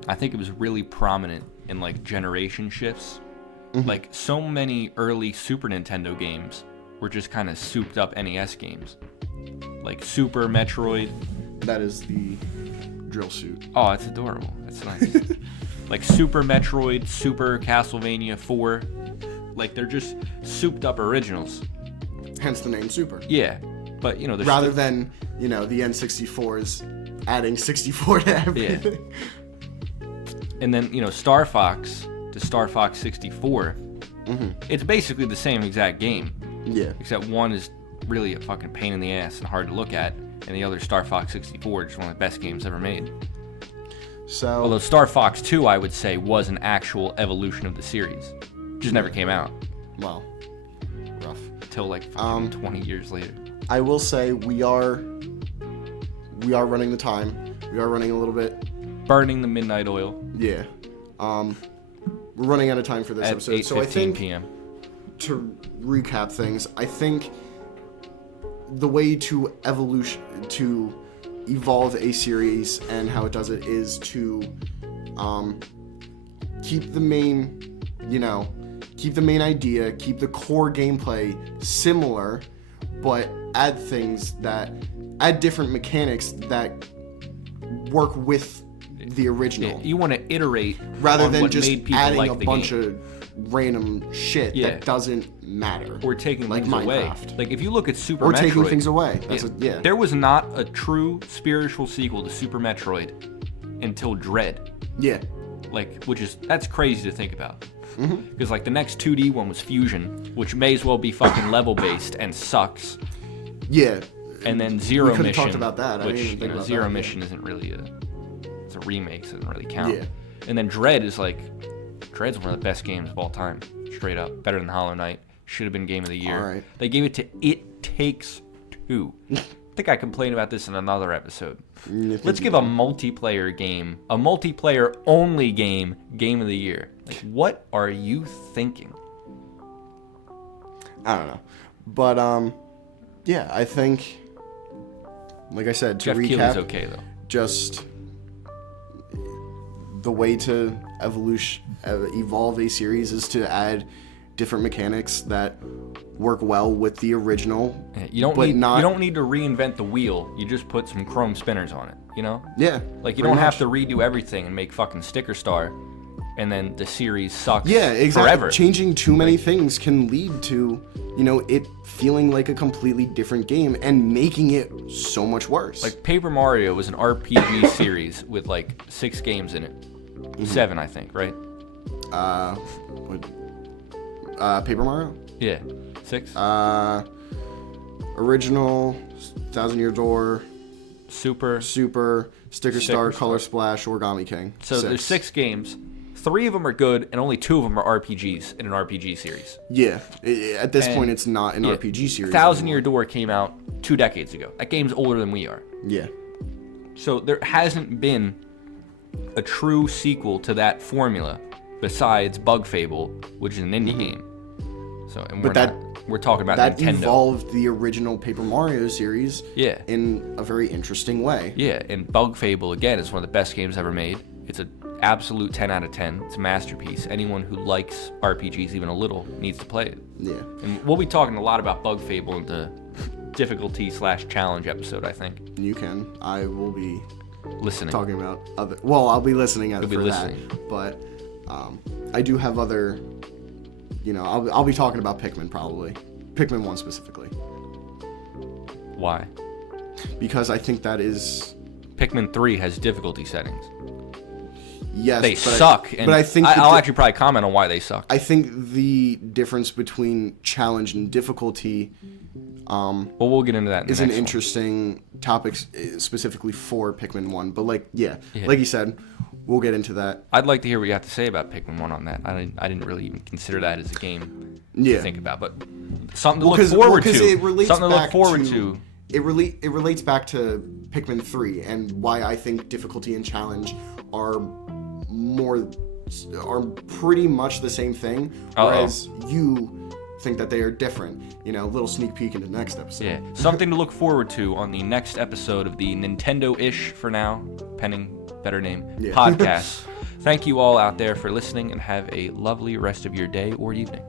I think it was really prominent in like generation shifts. Mm-hmm. Like so many early Super Nintendo games were just kind of souped up NES games. Like Super Metroid. That is the drill suit. Oh, it's adorable. That's nice. Like Super Metroid, Super Castlevania 4. Like they're just souped up originals. Hence the name Super. Yeah. But, you know, rather than, you know, the N64's adding 64 to everything. Yeah. And then, you know, Star Fox to Star Fox 64. Mm-hmm. It's basically the same exact game. Yeah. Except one is really a fucking pain in the ass and hard to look at, and the other, Star Fox 64, is one of the best games ever made. So, although Star Fox 2, I would say, was an actual evolution of the series. Just never came out. Well, rough. Till like fucking 20 years later. I will say we are running the time. We are running a little bit. Burning the midnight oil. Yeah. We're running out of time for this at episode. So I think p.m. to recap things, I think the way to evolve a series and how it does it is to keep the main idea, keep the core gameplay similar, but add different mechanics that work with the original. Yeah, you want to iterate rather on than what just made people adding like a the bunch game. Of random shit that doesn't matter. Or taking like things Minecraft. away. Like if you look at Super or Metroid, taking things away. There was not a true spiritual sequel to Super Metroid until Dread. Yeah. Like, that's crazy to think about. Because like the next 2D one was Fusion, which may as well be fucking level based and sucks. Yeah. And then Zero Mission. We could have talked about that. Which, I didn't even think about Zero that. Mission isn't really it's a remake, so it doesn't really count. Yeah. And then Dread's one of the best games of all time. Straight up. Better than Hollow Knight. Should have been Game of the Year. All right. They gave it to It Takes Two. I think I complained about this in another episode. Let's give a multiplayer game, a multiplayer only game of the year. Like, what are you thinking? I don't know. But, yeah, I think, like I said, to Jeff recap, Keighley's okay, though. Just the way to evolve a series is to add different mechanics that work well with the original. Yeah, you don't need to reinvent the wheel. You just put some chrome spinners on it, you know? Yeah. Like, you don't have to redo everything and make fucking Sticker Star, and then the series sucks forever. Changing too many things can lead to, you know, it feeling like a completely different game and making it so much worse. Like, Paper Mario was an RPG series with, like, 6 games in it. 7, I think, right? Paper Mario? Yeah. 6? Original, Thousand Year Door, Super, Sticker Star, Color Splash, Origami King. So there's 6 games. 3 of them are good, and only 2 of them are RPGs in an RPG series. Yeah. At this point, it's not an RPG series. Thousand Year Door came out 2 decades ago. That game's older than we are. Yeah. So there hasn't been a true sequel to that formula besides Bug Fable, which is an indie game. So, and we're talking about that Nintendo. evolved the original Paper Mario series in a very interesting way. Yeah, and Bug Fable, again, is one of the best games ever made. It's an absolute 10 out of 10. It's a masterpiece. Anyone who likes RPGs even a little needs to play it. Yeah. And we'll be talking a lot about Bug Fable in the difficulty/challenge episode, I think. You can. I will be listening. Talking about other... Well, I'll be listening for listening. that. But I do have other... I'll be talking about Pikmin probably. Pikmin 1 specifically. Why? Because I think that is... Pikmin 3 has difficulty settings. Yes, they suck. But I think I'll actually probably comment on why they suck. I think the difference between challenge and difficulty... well, we'll get into that. Is an interesting topic specifically for Pikmin 1. But like you said, we'll get into that. I'd like to hear what you have to say about Pikmin 1 on that. I didn't really even consider that as a game to think about, but something to look forward to. It relates something to back look forward to. It relates back to Pikmin 3 and why I think difficulty and challenge are pretty much the same thing, whereas you think that they are different. Little sneak peek into the next episode. Yeah, something to look forward to on the next episode of the Nintendoish, for now, pending better name, podcast. Thank you all out there for listening, and have a lovely rest of your day or evening.